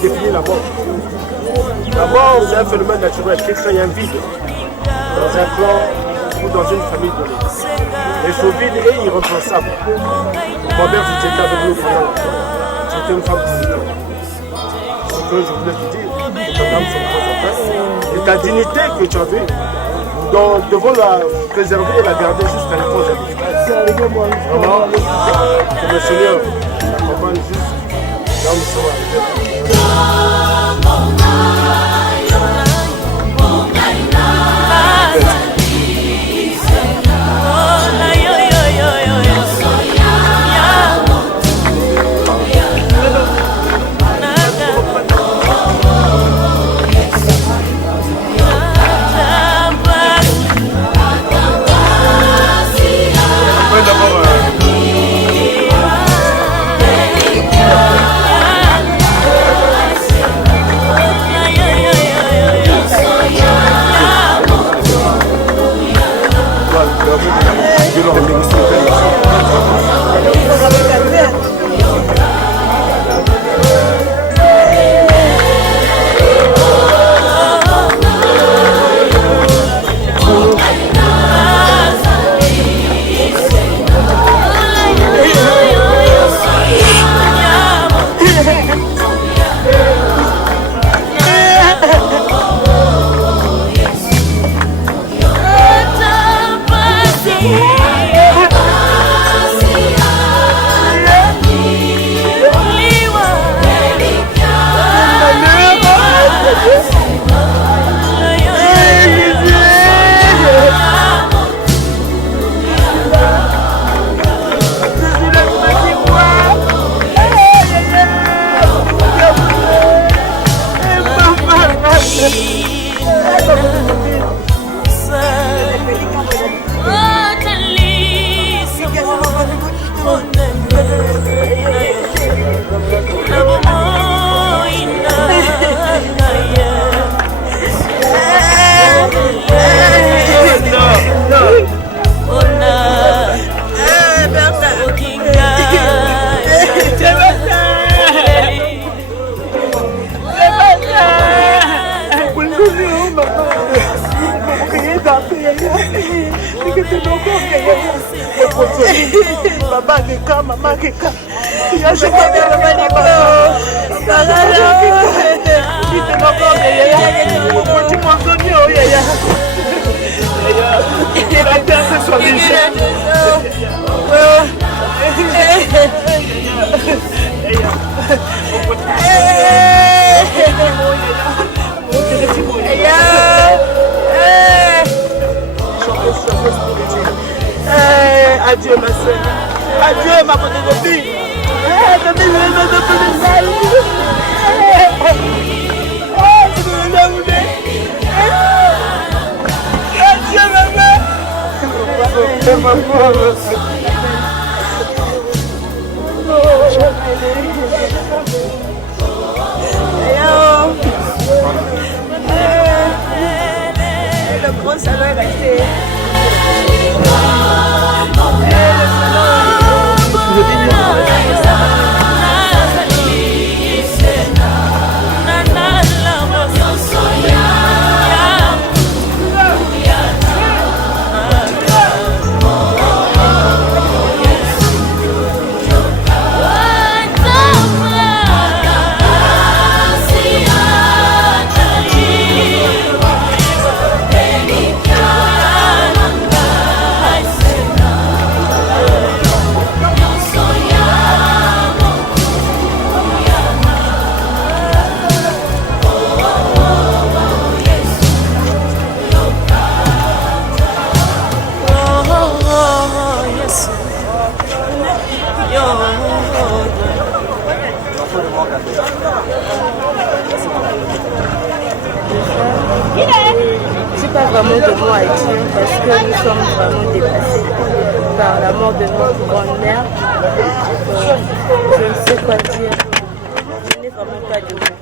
définir la mort. La mort, c'est un phénomène naturel. Quelqu'un y a un vide dans un clan ou dans une famille donnée. Et ce vide est irremplaçable. Moi-même, j'étais avec nous pendant longtemps. J'étais une femme dissidente. Ce que je voulais te dire, c'est que l'âme se repose en paix. Et ta dignité que tu avais, devons la préserver et la garder jusqu'à la fin de la vie. Vraiment, que le Seigneur accompagne juste là où nous sommes arrivés. Maman Keka, il a jeté vers le manipuleur. Il te m'a pas tu m'as donné, oh yaya. Il a été un peu sur les adieu ma soeur. Adieu ma bonne copine. Adieu maman. Le gros salon est resté. C'est pas vraiment de mots à dire parce que nous sommes vraiment dépassés par la mort de notre grand-mère. Je ne sais quoi dire. Je n'ai vraiment pas de mots.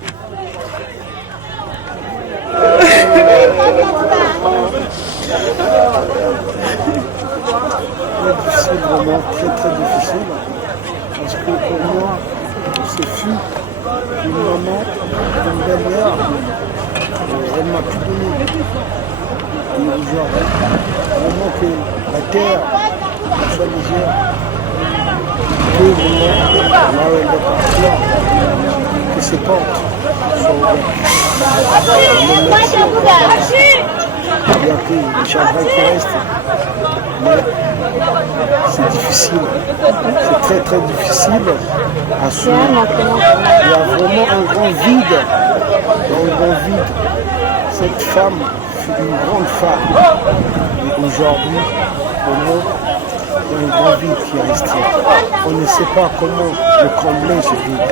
C'est vraiment très difficile parce que pour moi, ce fut une maman, une belle-mère, elle m'a tout donné. Et aujourd'hui, vraiment que la terre soit légère, que vraiment, là où elle doit partir, que ses portes soient ouvertes. Il y a que le chagrin qui reste, mais c'est difficile, c'est très très difficile à assumer. Il y a vraiment un grand vide, Cette femme fut une grande femme, et aujourd'hui, pour nous, il y a un grand vide qui est resté. On ne sait pas comment le combler ce vide.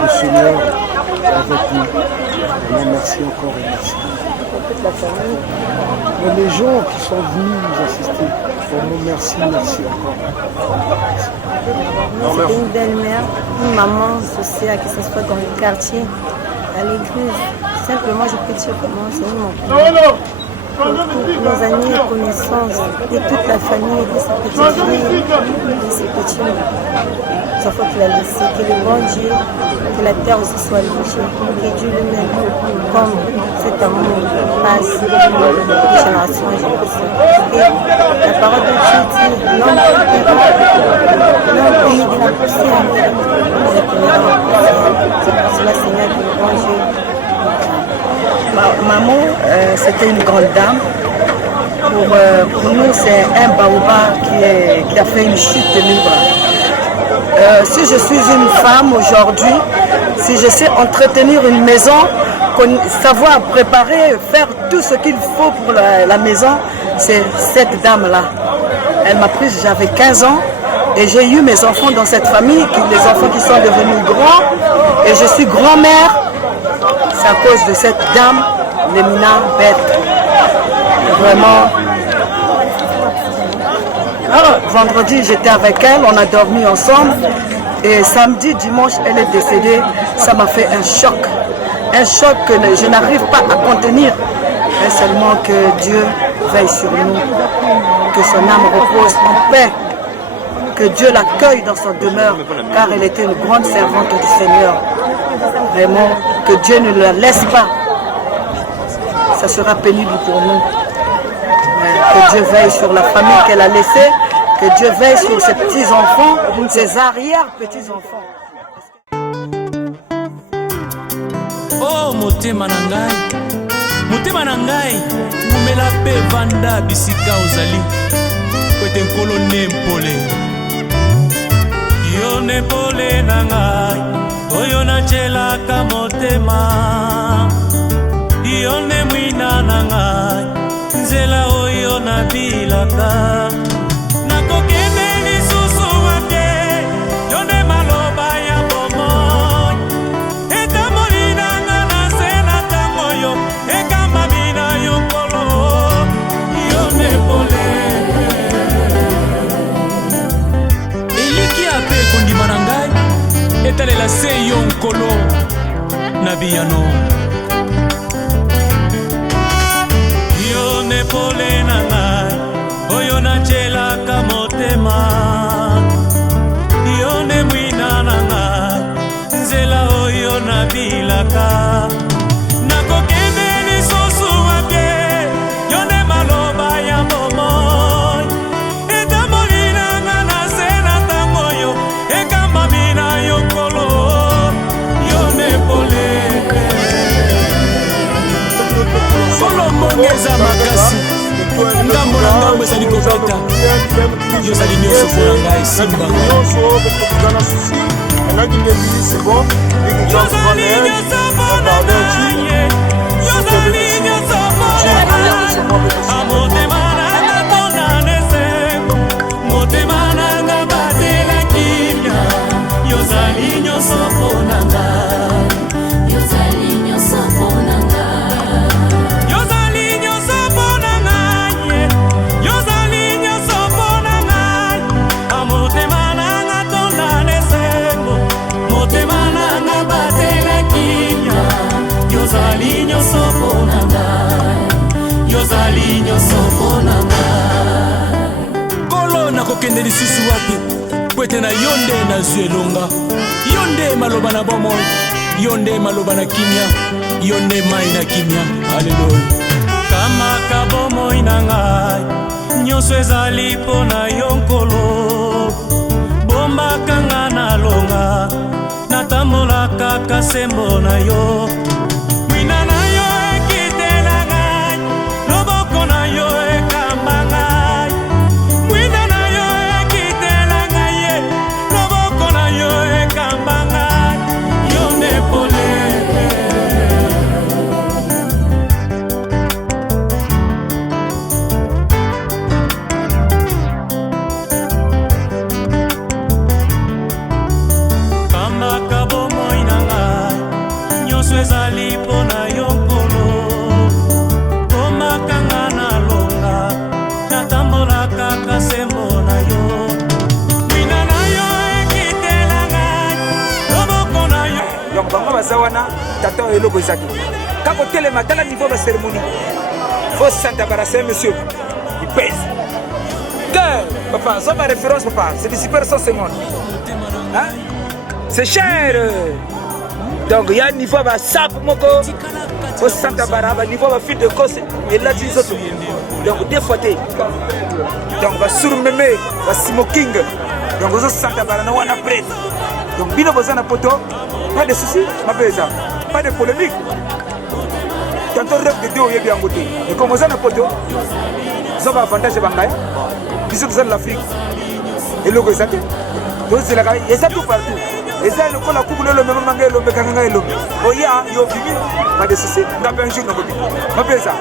Le Seigneur est avec nous. Alors merci encore et merci. Mais les gens qui sont venus nous assister, vraiment merci encore. C'est une belle-mère, une maman sociale, que ce soit dans le quartier, à l'église. Simplement, je peux dire comment c'est mon père. Nos amis, connaissances, et toute la famille, de ses petites filles, de ses petits enfants qu'il a laissés. Que le bon Dieu, que la terre aussi soit légère, que Dieu lui-même, comme cet amour passe de génération en génération. Et la parole de Dieu dit, l'homme commis de la poussière, nous retournera en poussière. C'est pour cela, Seigneur, que le bon Dieu. Maman, c'était une grande dame. Pour nous, c'est un baobab qui a fait une chute libre. Si je suis une femme aujourd'hui, si je sais entretenir une maison, savoir préparer, faire tout ce qu'il faut pour la maison, c'est cette dame-là. Elle m'a prise, j'avais 15 ans et j'ai eu mes enfants dans cette famille, les enfants qui sont devenus grands et je suis grand-mère. C'est à cause de cette dame, Lémina Bête. Vraiment. Alors, vendredi, j'étais avec elle, on a dormi ensemble. Et samedi, dimanche, elle est décédée. Ça m'a fait un choc. Un choc que je n'arrive pas à contenir. Mais seulement que Dieu veille sur nous. Que son âme repose en paix. Que Dieu l'accueille dans son demeure. Car elle était une grande servante du Seigneur. Vraiment, que Dieu ne la laisse pas. Ça sera pénible pour nous. Que Dieu veille sur la famille qu'elle a laissée. Que Dieu veille sur ses petits-enfants, ses arrière-petits-enfants. Oh, motema na ngai, umela pe vanda bisika ozali. Kote nkolo nempole. Yo nempole na ngai. Oyo na chelaka motema Iyo ne mwina na ngai Nzela oyo na bilaka Nakokende lisusu wate Yo ne maloba ya bomoi Eka molina nga na sena tamoyo Eka mamina yonkolo Iyo ne pole Eliki ape kondima na ngai etalela se yo nkolo na biyano yo nepole na ngai oyo nacelaka motema yo ne mwina na ngai nzela oyo nabilaka nakokende lisusu wape yo ne maloba ya bomoi etambolina nga na se na ntango yo ekamamina yo nkolo yo nepole kolomongeza makasi ngambo na ngambo ezali kobeta yo ezali nyonso mpona ngai esimbanga yozali nyonso mpona ngai yozali nyonso mpona amotema nanga tonana esengo motema nanga batela kimia yozali nyonso mpona ngai yozali nyonso mpona ngai yozali nyonso mpona ngai yozali nyonso mpona ngai amotema nanga tonana esengo motema nanga batela kimia yozali nyonso mpona ngai yozali nyonso mpona ngai kolo nakokende lisusu wapi pwete na yonde na zuelonga yonde maloba na bomo yonde maloba na kimia yonde mai na kimia haleluya kama kabomo inanga nyonso ezali mpo na yo nkolo bombaka nga na longa natambola kaka sembo na yo mwina na yo ekitela ngai loboko na yo ekamba ngai mwina na yo ekitela ngai ye loboko na yo ekamba ngai yo nepole ezali mpo na yo nkolo komakanga na longa natambola kaka sembo na yo mwina na yo ekitela ngai loboko na yo donc bango baza wana tata oyo eloko ezaki kako telema tala niveau ba cérémonie fo santa barasa monsieur il pèse que papa ça ma référence papa c'est des super 150 hein c'est cher. Donc il y a un niveau de sap moko au Santa Barbara, niveau de fil de cosse et là tu donc deux fois donc va surmeme va smoking donc au Santa Barbara on a prêt donc bino bozana poto pas de soucis ma pesa pas de polémique tantôt rêve de Dieu est bien côté et comme on a poto ça va avantage bangaya bisous de l'Afrique et le gozaté donc c'est là et ça tout partout. Et ça, le coup, la coupe, le même manga, le mekanga, le oh, ya, yo, fini, pas de soucis, n'a pas un jour, ma pesa.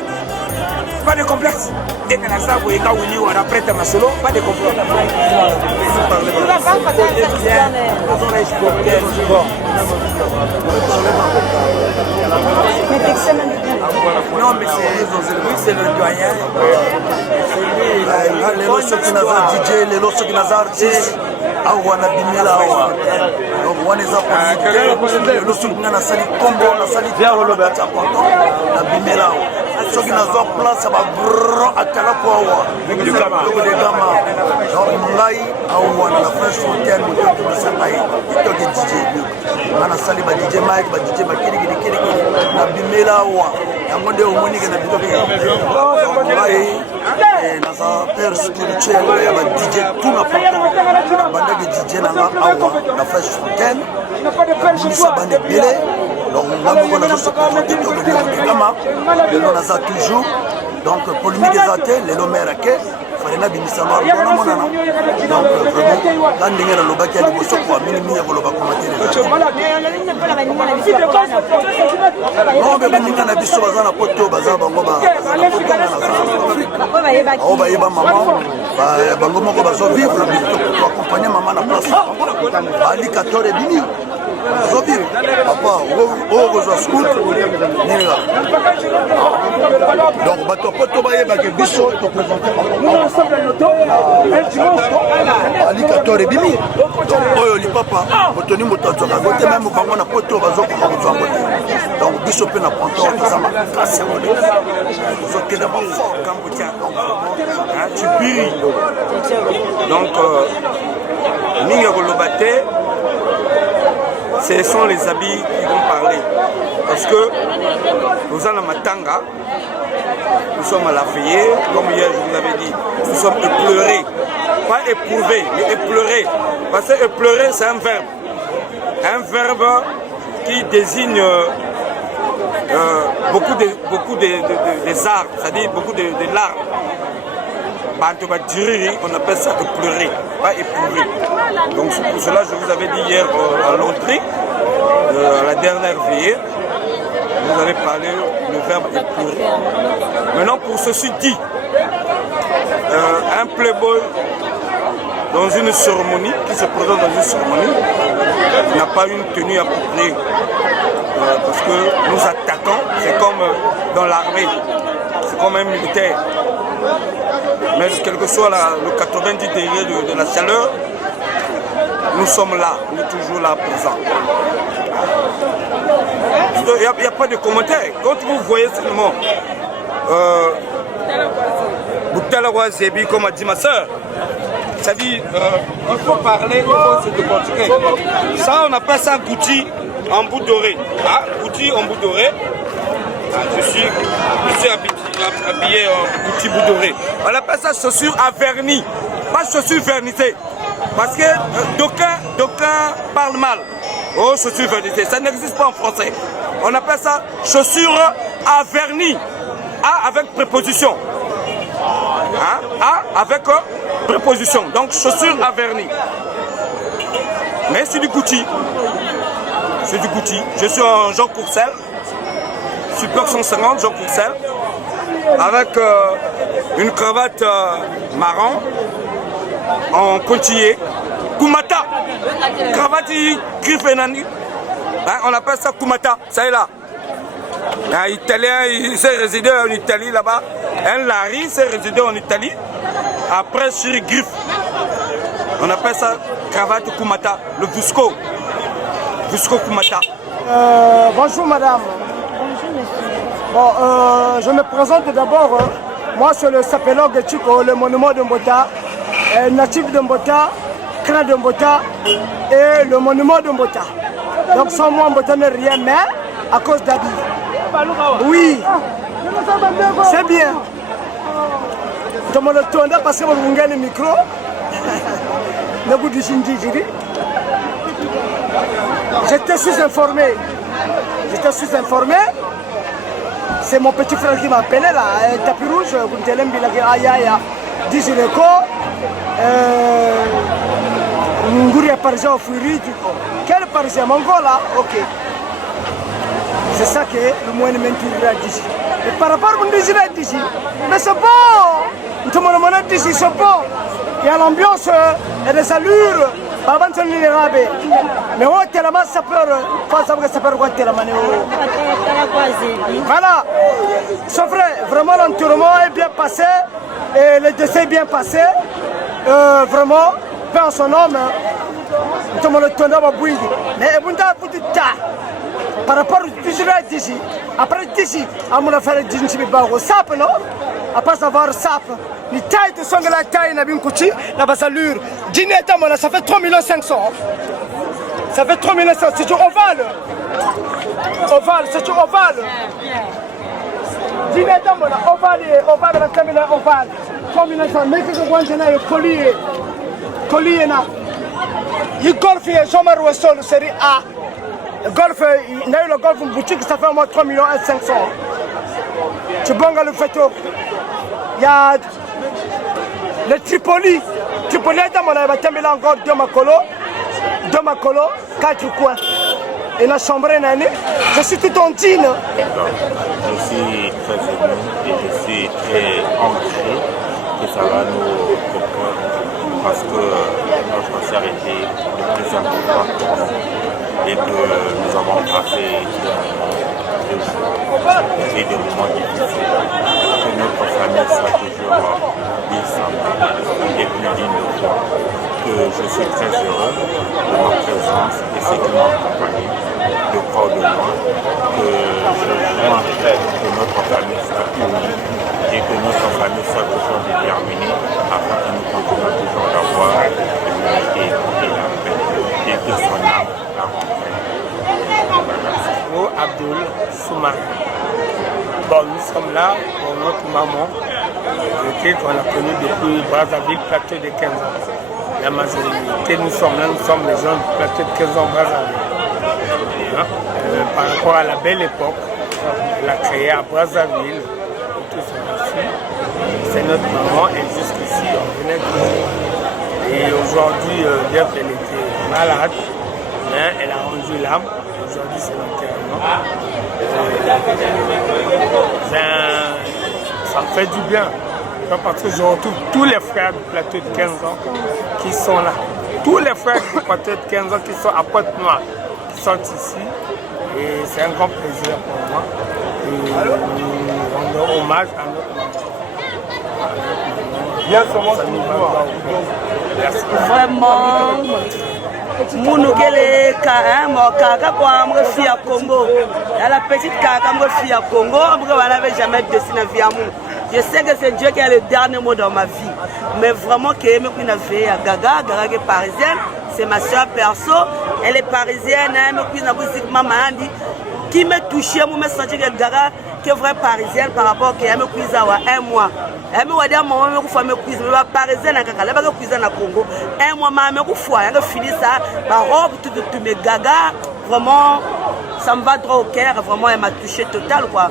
Pas de complexe. Dès que la salle, vous êtes là, on a prêté ma solo, pas de complexe. Non, mais c'est le doyen. Les lots qui n'ont DJ, les lots qui n'ont artistes. Awana bimela awa donc wana eza politique le soutien na sali combo na sali diaro le bata content na bimela awa soki na zo place ba bro akala ko awa de gama donc ngai awa na fresh fontaine mo to sa ai to ke DJ ana sali ba DJ Mike ba DJ makiri kiri na bimela awa yango nde omoni ke na bito ke ngai na sa père spirituel ya ba DJ tout na papa DJ na awa na fresh fontaine misa bande belé donc ngambo kona zo se présenter to de gama lelo na za toujours donc polémique ezate lelo mère ke farena bimisa noir bona monana donc vraiment la ndenge na lobaki ya liboso kwa minimi ya koloba commentaire non mais baninga na biso baza na poto baza bango ba o ba yeba maman bango moko bazo vivre pour accompagner maman na place ali 14 bini bazo vivre papa o gozo scout ninga donc bato poto ba yeba ke biso to présenter ali 14 bini oyo li papa otoni moto azoka gote même bango na poto bazo ko kozwa ngote donc biso pe na ponto ça ma casse zo ke na fort Cambodia donc tu biri donc Ninga Golobate, ce sont les habits qui vont parler. Parce que nous sommes à Matanga, nous sommes à Lafayette, comme hier je vous avais dit, nous sommes éplorés. Pas éprouvés, mais éplorés. Parce que éplorés, c'est un verbe. Un verbe qui désigne beaucoup des arts, c'est-à-dire beaucoup de larmes. On appelle ça épleurer, pas éprouver. Donc pour cela, je vous avais dit hier à l'entrée, à la dernière veillée, vous avez parlé le verbe épleurer. Maintenant, pour ceci dit, un playboy dans une cérémonie, qui se présente dans une cérémonie, n'a pas une tenue appropriée. Parce que nous attaquons, c'est comme dans l'armée, c'est comme un militaire. Mais quel que soit le 90 degrés de la chaleur, nous sommes là, nous sommes toujours là présents. Il n'y a pas de commentaire. Quand vous voyez seulement Boutalawa Zébi, comme a dit ma soeur, C'est-à-dire, il faut parler, il faut se décortiquer. Ça, on appelle ça goutti en bout doré. Ah, goutti en bout doré. Ah, je suis habillé en goutti bout doré. On appelle ça chaussure à vernis, pas chaussure vernissée. Parce que d'aucuns parlent mal. Oh, chaussure vernissée, ça n'existe pas en français. On appelle ça chaussure à vernis. A avec préposition. Hein? A avec préposition. Donc chaussure à vernis. Mais c'est du Gucci. C'est du Gucci. Je suis un Jean Courcelles. Super 150 Jean Courcelles. Avec une cravate marron en pointillé. Kumata. Cravate griffe enani. On appelle ça Kumata. Ça est là. Un Italien, il s'est résidé en Italie là-bas. Un Larry s'est résidé en Italie. Après sur griffe. On appelle ça cravate Kumata. Le Busco. Busco Kumata. Bonjour madame. Bon, je me présente d'abord. Moi c'est le sapélogue Chico, le monument de Mbota, natif de Mbota, cran de Mbota et le monument de Mbota. Donc sans moi Mbota n'est rien, mais à cause d'Adi. Oui, c'est bien. Je me retourne parce que vous avez le micro. J'étais sous-informé. C'est mon petit frère qui m'a appelé là, tapis rouge, Guntelem Bilagaya, Dizileko, Ngouria Parisien au Fuiri. Quel Parisien Mongol là? Ok. C'est ça que le moyen m'intéresse d'ici. Et par rapport à mon désir d'ici, mais c'est bon! Tout le monde m'a dit ici, c'est bon! Il y a l'ambiance et les allures. Mais on tellement ça peur, pas ça que ça peur quoi tellement. Voilà, c'est vrai, vraiment l'entourement est bien passé et le décès est bien passé. Vraiment, paix en son nom. Tout le monde tourne à bouillir. Mais par rapport au d'ici, après d'ici, à mon affaire d'ici, sap, non? Après savoir sap, les tailles de son de la taille, n'a bien coûté, la basse allure. Dinetta, ça fait 3 500 000. Ça fait 3 500 000, c'est du ovale. Ovale, c'est du ovale. Dinetta, ovale, 25 000 ovale. 3 500 000, mais que je vois un collier. Collier, là. Il golf, il y a jamais au sol, série A. Le golf, il y a eu le golf, une boutique, ça fait au moins 3 500 000. Tu bongas le photo. Il y a le Tripoli. Tripoli est dans mon avis, encore 2 macolo, 4 coins. Et la chambre est née. Je suis tout en tine. Je suis très ému et je suis très embêté que ça va nous comprendre parce que notre charité est plus importante pour nous et que nous avons passé et des moments difficiles. Que notre famille soit toujours bien santé et plus digne de toi. Que je suis très heureux de ma présence et ce qui m'a accompagné de près de moi. Que je demanderai que notre famille soit unie et que notre famille soit toujours déterminée afin que nous continuions toujours d'avoir l'unité et la paix et que son âme la rencontre. Abdul Souma. Bon, nous sommes là pour notre maman, qu'on a connue depuis Brazzaville, plateau de 15 ans. La majorité, nous sommes là, nous sommes les gens du plateau de 15 ans Brazzaville. Hein? Par rapport à la belle époque, elle a créé à Brazzaville, tout ça. C'est notre maman, et jusqu'ici, on venait de... Et aujourd'hui, bien qu'elle était malade, mais elle a rendu l'âme. Aujourd'hui, c'est l'enterrement. Ça me fait du bien. Parce que je retrouve tous les frères du plateau de 15 ans qui sont là. Tous les frères du plateau de 15 ans qui sont à Pointe-Noire, qui sont ici. Et c'est un grand plaisir pour moi. Et nous rendons hommage à notre maman. Bien sûr, merci. Vraiment. Mounouguele Kaka pour me fier à Congo. La petite Kaka me fier à Congo, on n'avait jamais dessiné via moi. Je sais que c'est Dieu qui a le dernier mot dans ma vie. Mais vraiment, que je suis Gaga qui est parisienne, c'est ma soeur perso. Elle est parisienne, elle est maman qui m'a touché, je me senti que Gaga qui est vraie parisienne par rapport à elle me cuise un mois. Elle me dit maman me fait me cuise, me parisienne à Gaga, elle va cuise na Congo. Un mois maman me fois, elle fini ça, ma robe tout mes Gaga, vraiment ça me va droit au cœur, vraiment elle m'a touché total quoi.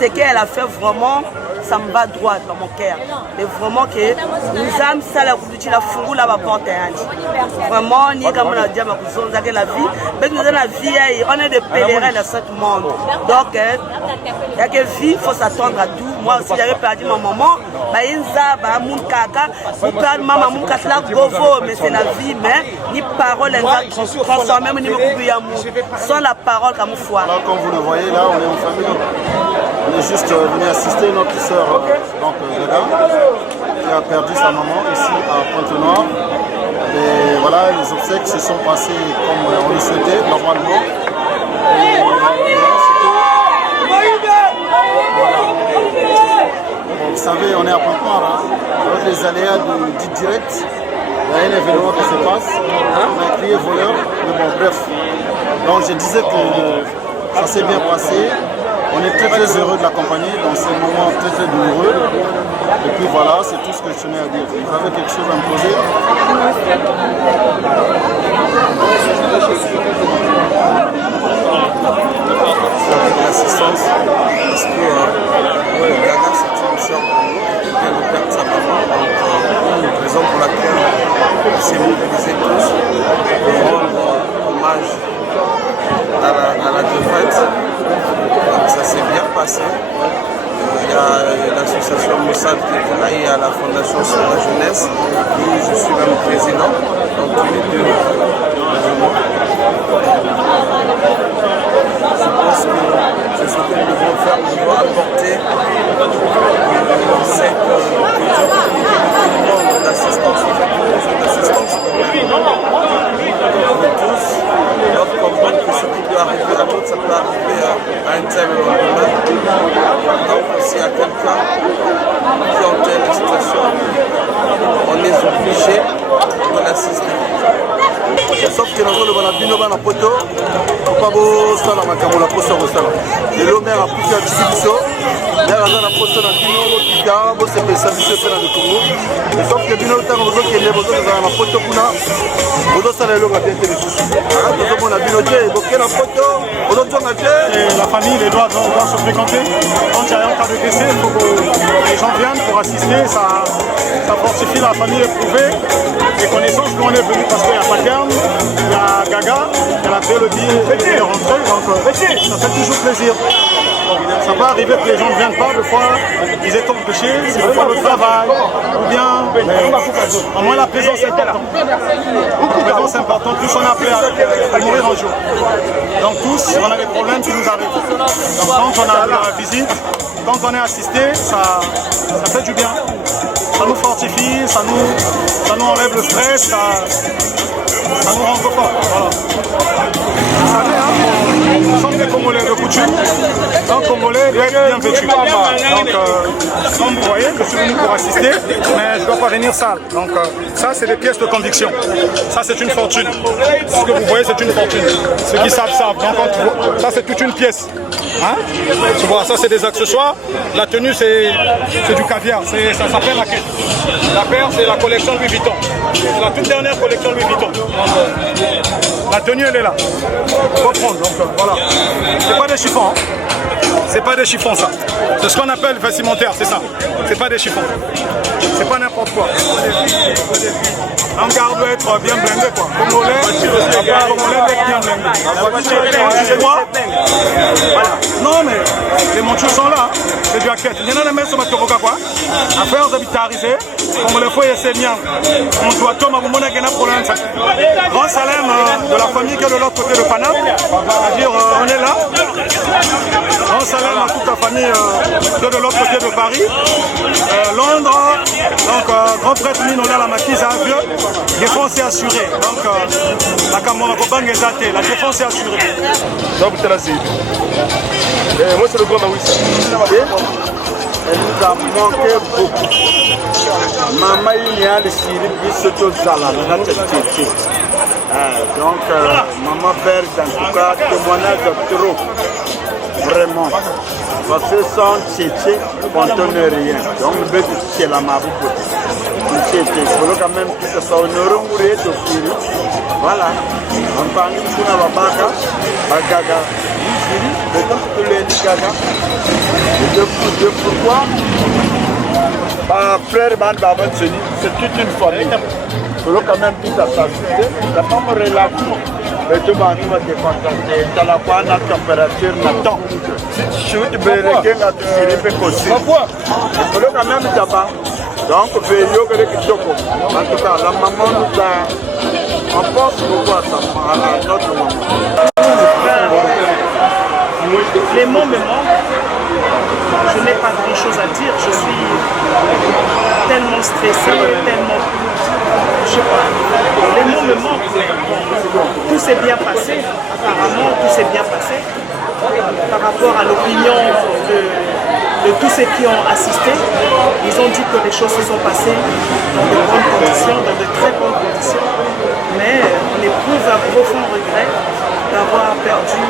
Ce qu'elle a fait vraiment ça me va droit dans mon cœur. Mais vraiment que nous avons ça la couture la fourou la porte vraiment ni comme on a dit ma cousin la vie mais nous avons la vie on est des pèlerins dans ce monde. Donc il y a que vie faut s'attendre à tout. Moi aussi j'avais perdu ma maman ba inza ba mon kaka pour perdre maman mon katla govo mais c'est la vie mais ni parole elle transformer ni me sans la parole comme foi. Là comme vous le voyez là on est en famille. On est juste venu assister notre soeur donc Gaga qui a perdu sa maman ici à Pointe-Noire. Et voilà, les obsèques se sont passées comme on le souhaitait normalement. Et bon, vous savez, on est à Pointe-Noire, avec les aléas du direct. Il y a un événement qui se passe, on a crié voleur, mais bon bref. Donc je disais que ça s'est bien passé. On est très très heureux de l'accompagner dans ces moments très très douloureux. Et puis voilà, c'est tout ce que je tenais à dire. Vous avez quelque chose à me poser? L'assistance, parce que Gaga c'est une sœur qui vient de perdre sa maman. Donc raison pour laquelle on s'est mobilisés tous pour rendre hommage à la défaite. Donc ça s'est bien passé. Il y a l'association Mossad qui est là, il y a la Fondation sur la jeunesse, où je suis même président, donc tous les deux. Je pense que c'est ce que nous devons faire, nous devons apporter cette d'assistance, d'assistance pour tous. Ils doivent comprendre que ce qui peut arriver à d'autres, ça peut arriver à un tel lendemain. Donc s'il y a quelqu'un qui est en telle situation, on est obligé de l'assister. Sauf que dans le balabino na poto, pas beau ça la makambo la poste au salon. Et le maire a pris la distribution, maire a dans la poste na bino qui a beau se penser sur le Congo. Et sauf que bino tant que qui est besoin dans la poto kuna, besoin ça le va bien tenir. Ah, nous avons la bino de évoquer la poto, la famille, les doigts doivent se fréquenter. Quand il y a un cas de décès, il faut que les gens viennent pour assister, ça fortifie la famille éprouvée. Les connaissances qu'on est venu parce qu'il y a Paterne, il y a Gaga, il y a la mélodie de rentrer, donc ça fait toujours plaisir. Ça peut arriver que les gens ne viennent pas, des fois ils étaient empêchés, c'est des fois le travail, ou bien, au moins la présence est importante. La présence est importante, tous on est appelés à mourir un jour. Donc tous, on a des problèmes qui nous arrivent. Donc quand on a la visite, quand on est assisté, ça fait du bien. Ça nous fortifie, ça nous enlève le stress, ça nous rend fort. Voilà. Vous savez, hein, nous sommes des Congolais de coutume. Un Congolais doit être bien vêtu. Donc, comme vous voyez, je suis venu pour assister, mais je ne dois pas venir sale. Donc, ça, c'est des pièces de conviction. Ça, c'est une fortune. Ce que vous voyez, c'est une fortune. Ceux qui savent. Donc, ça, c'est toute une pièce. Hein? Tu vois, ça, c'est des accessoires. La tenue, c'est du caviar. Ça s'appelle la quête. La paire, c'est la collection Louis Vuitton. C'est la toute dernière collection Louis Vuitton. Donc, la tenue, elle est là. Il faut prendre. Donc, voilà. C'est pas des chiffons. Hein? C'est pas des chiffons, ça. C'est ce qu'on appelle vestimentaire, c'est ça. C'est pas des chiffons. C'est pas n'importe quoi. Un garde doit être bien blindé, quoi. Congolais doit être bien blindé. C'est moi. Voilà. Non, mais les montures sont là. C'est du hacket. Il y en a des mecs sur ma toboka, quoi. Affaires habitarisées. Comme le foyer c'est bien. On doit tomber à mon moment qu'il problème. Grand Salem de la famille qui est de l'autre côté de Paname. C'est-à-dire, on est là. Grand Salem à toute la famille qui est de l'autre côté de Paris. Londres, donc grand prêtre Minola la maquise à Avieux. Défense est assurée. Donc, la Cameroun la défense est assurée. Donc, c'est la cible. Moi, c'est le grand Mawissa. Elle nous a manqué beaucoup. Maman, il y a le Syrie, puis surtout Zala, donc, maman Berge, en tout cas, témoignage de trop. Vraiment. Parce que sans Tchétché, on ne donne rien. Donc, le but, c'est la mabou. Il faut quand même que ça soit honoré de Syrie. Voilà. On parle de la Babaga, Bagaga, Syrie, le temps que le Gaga. Et pourquoi frère Ban Baban se dit, c'est toute une famille. Il faut quand même tout à s'assister. La femme relation. Mais tout le monde va te contenter. Tu as la bonne température, Nathan. Si tu chutes, tu peux pourquoi il faut quand même d'abord. Donc, en tout cas, la maman nous a. On pense beaucoup à notre maman. Les mots me manquent. Je n'ai pas grand chose à dire. Je suis tellement stressée, tellement. Je sais pas. Les mots me manquent. Tout s'est bien passé. Apparemment, tout s'est bien passé. Par rapport à l'opinion de tous ceux qui ont assisté, ils ont dit que les choses se sont passées dans de bonnes conditions, dans de très bonnes conditions. Mais on éprouve un profond regret d'avoir perdu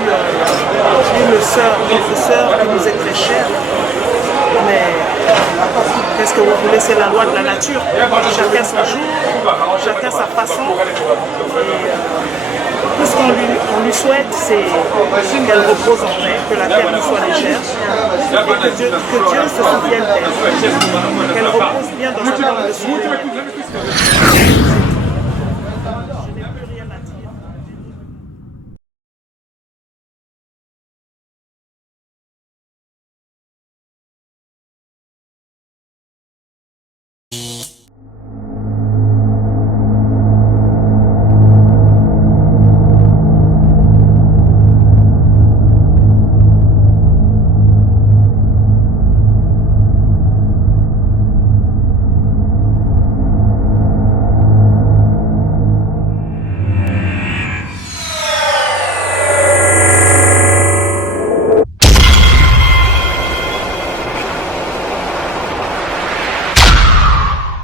notre sœur qui nous est très chère. Mais qu'est-ce que vous voulez, c'est la loi de la nature. Chacun son jour, chacun sa façon. Et tout ce qu'on lui souhaite, c'est qu'elle repose en paix, que la terre nous soit légère, et que Dieu se souvienne d'elle, qu'elle repose bien dans sa tombe de souvenir.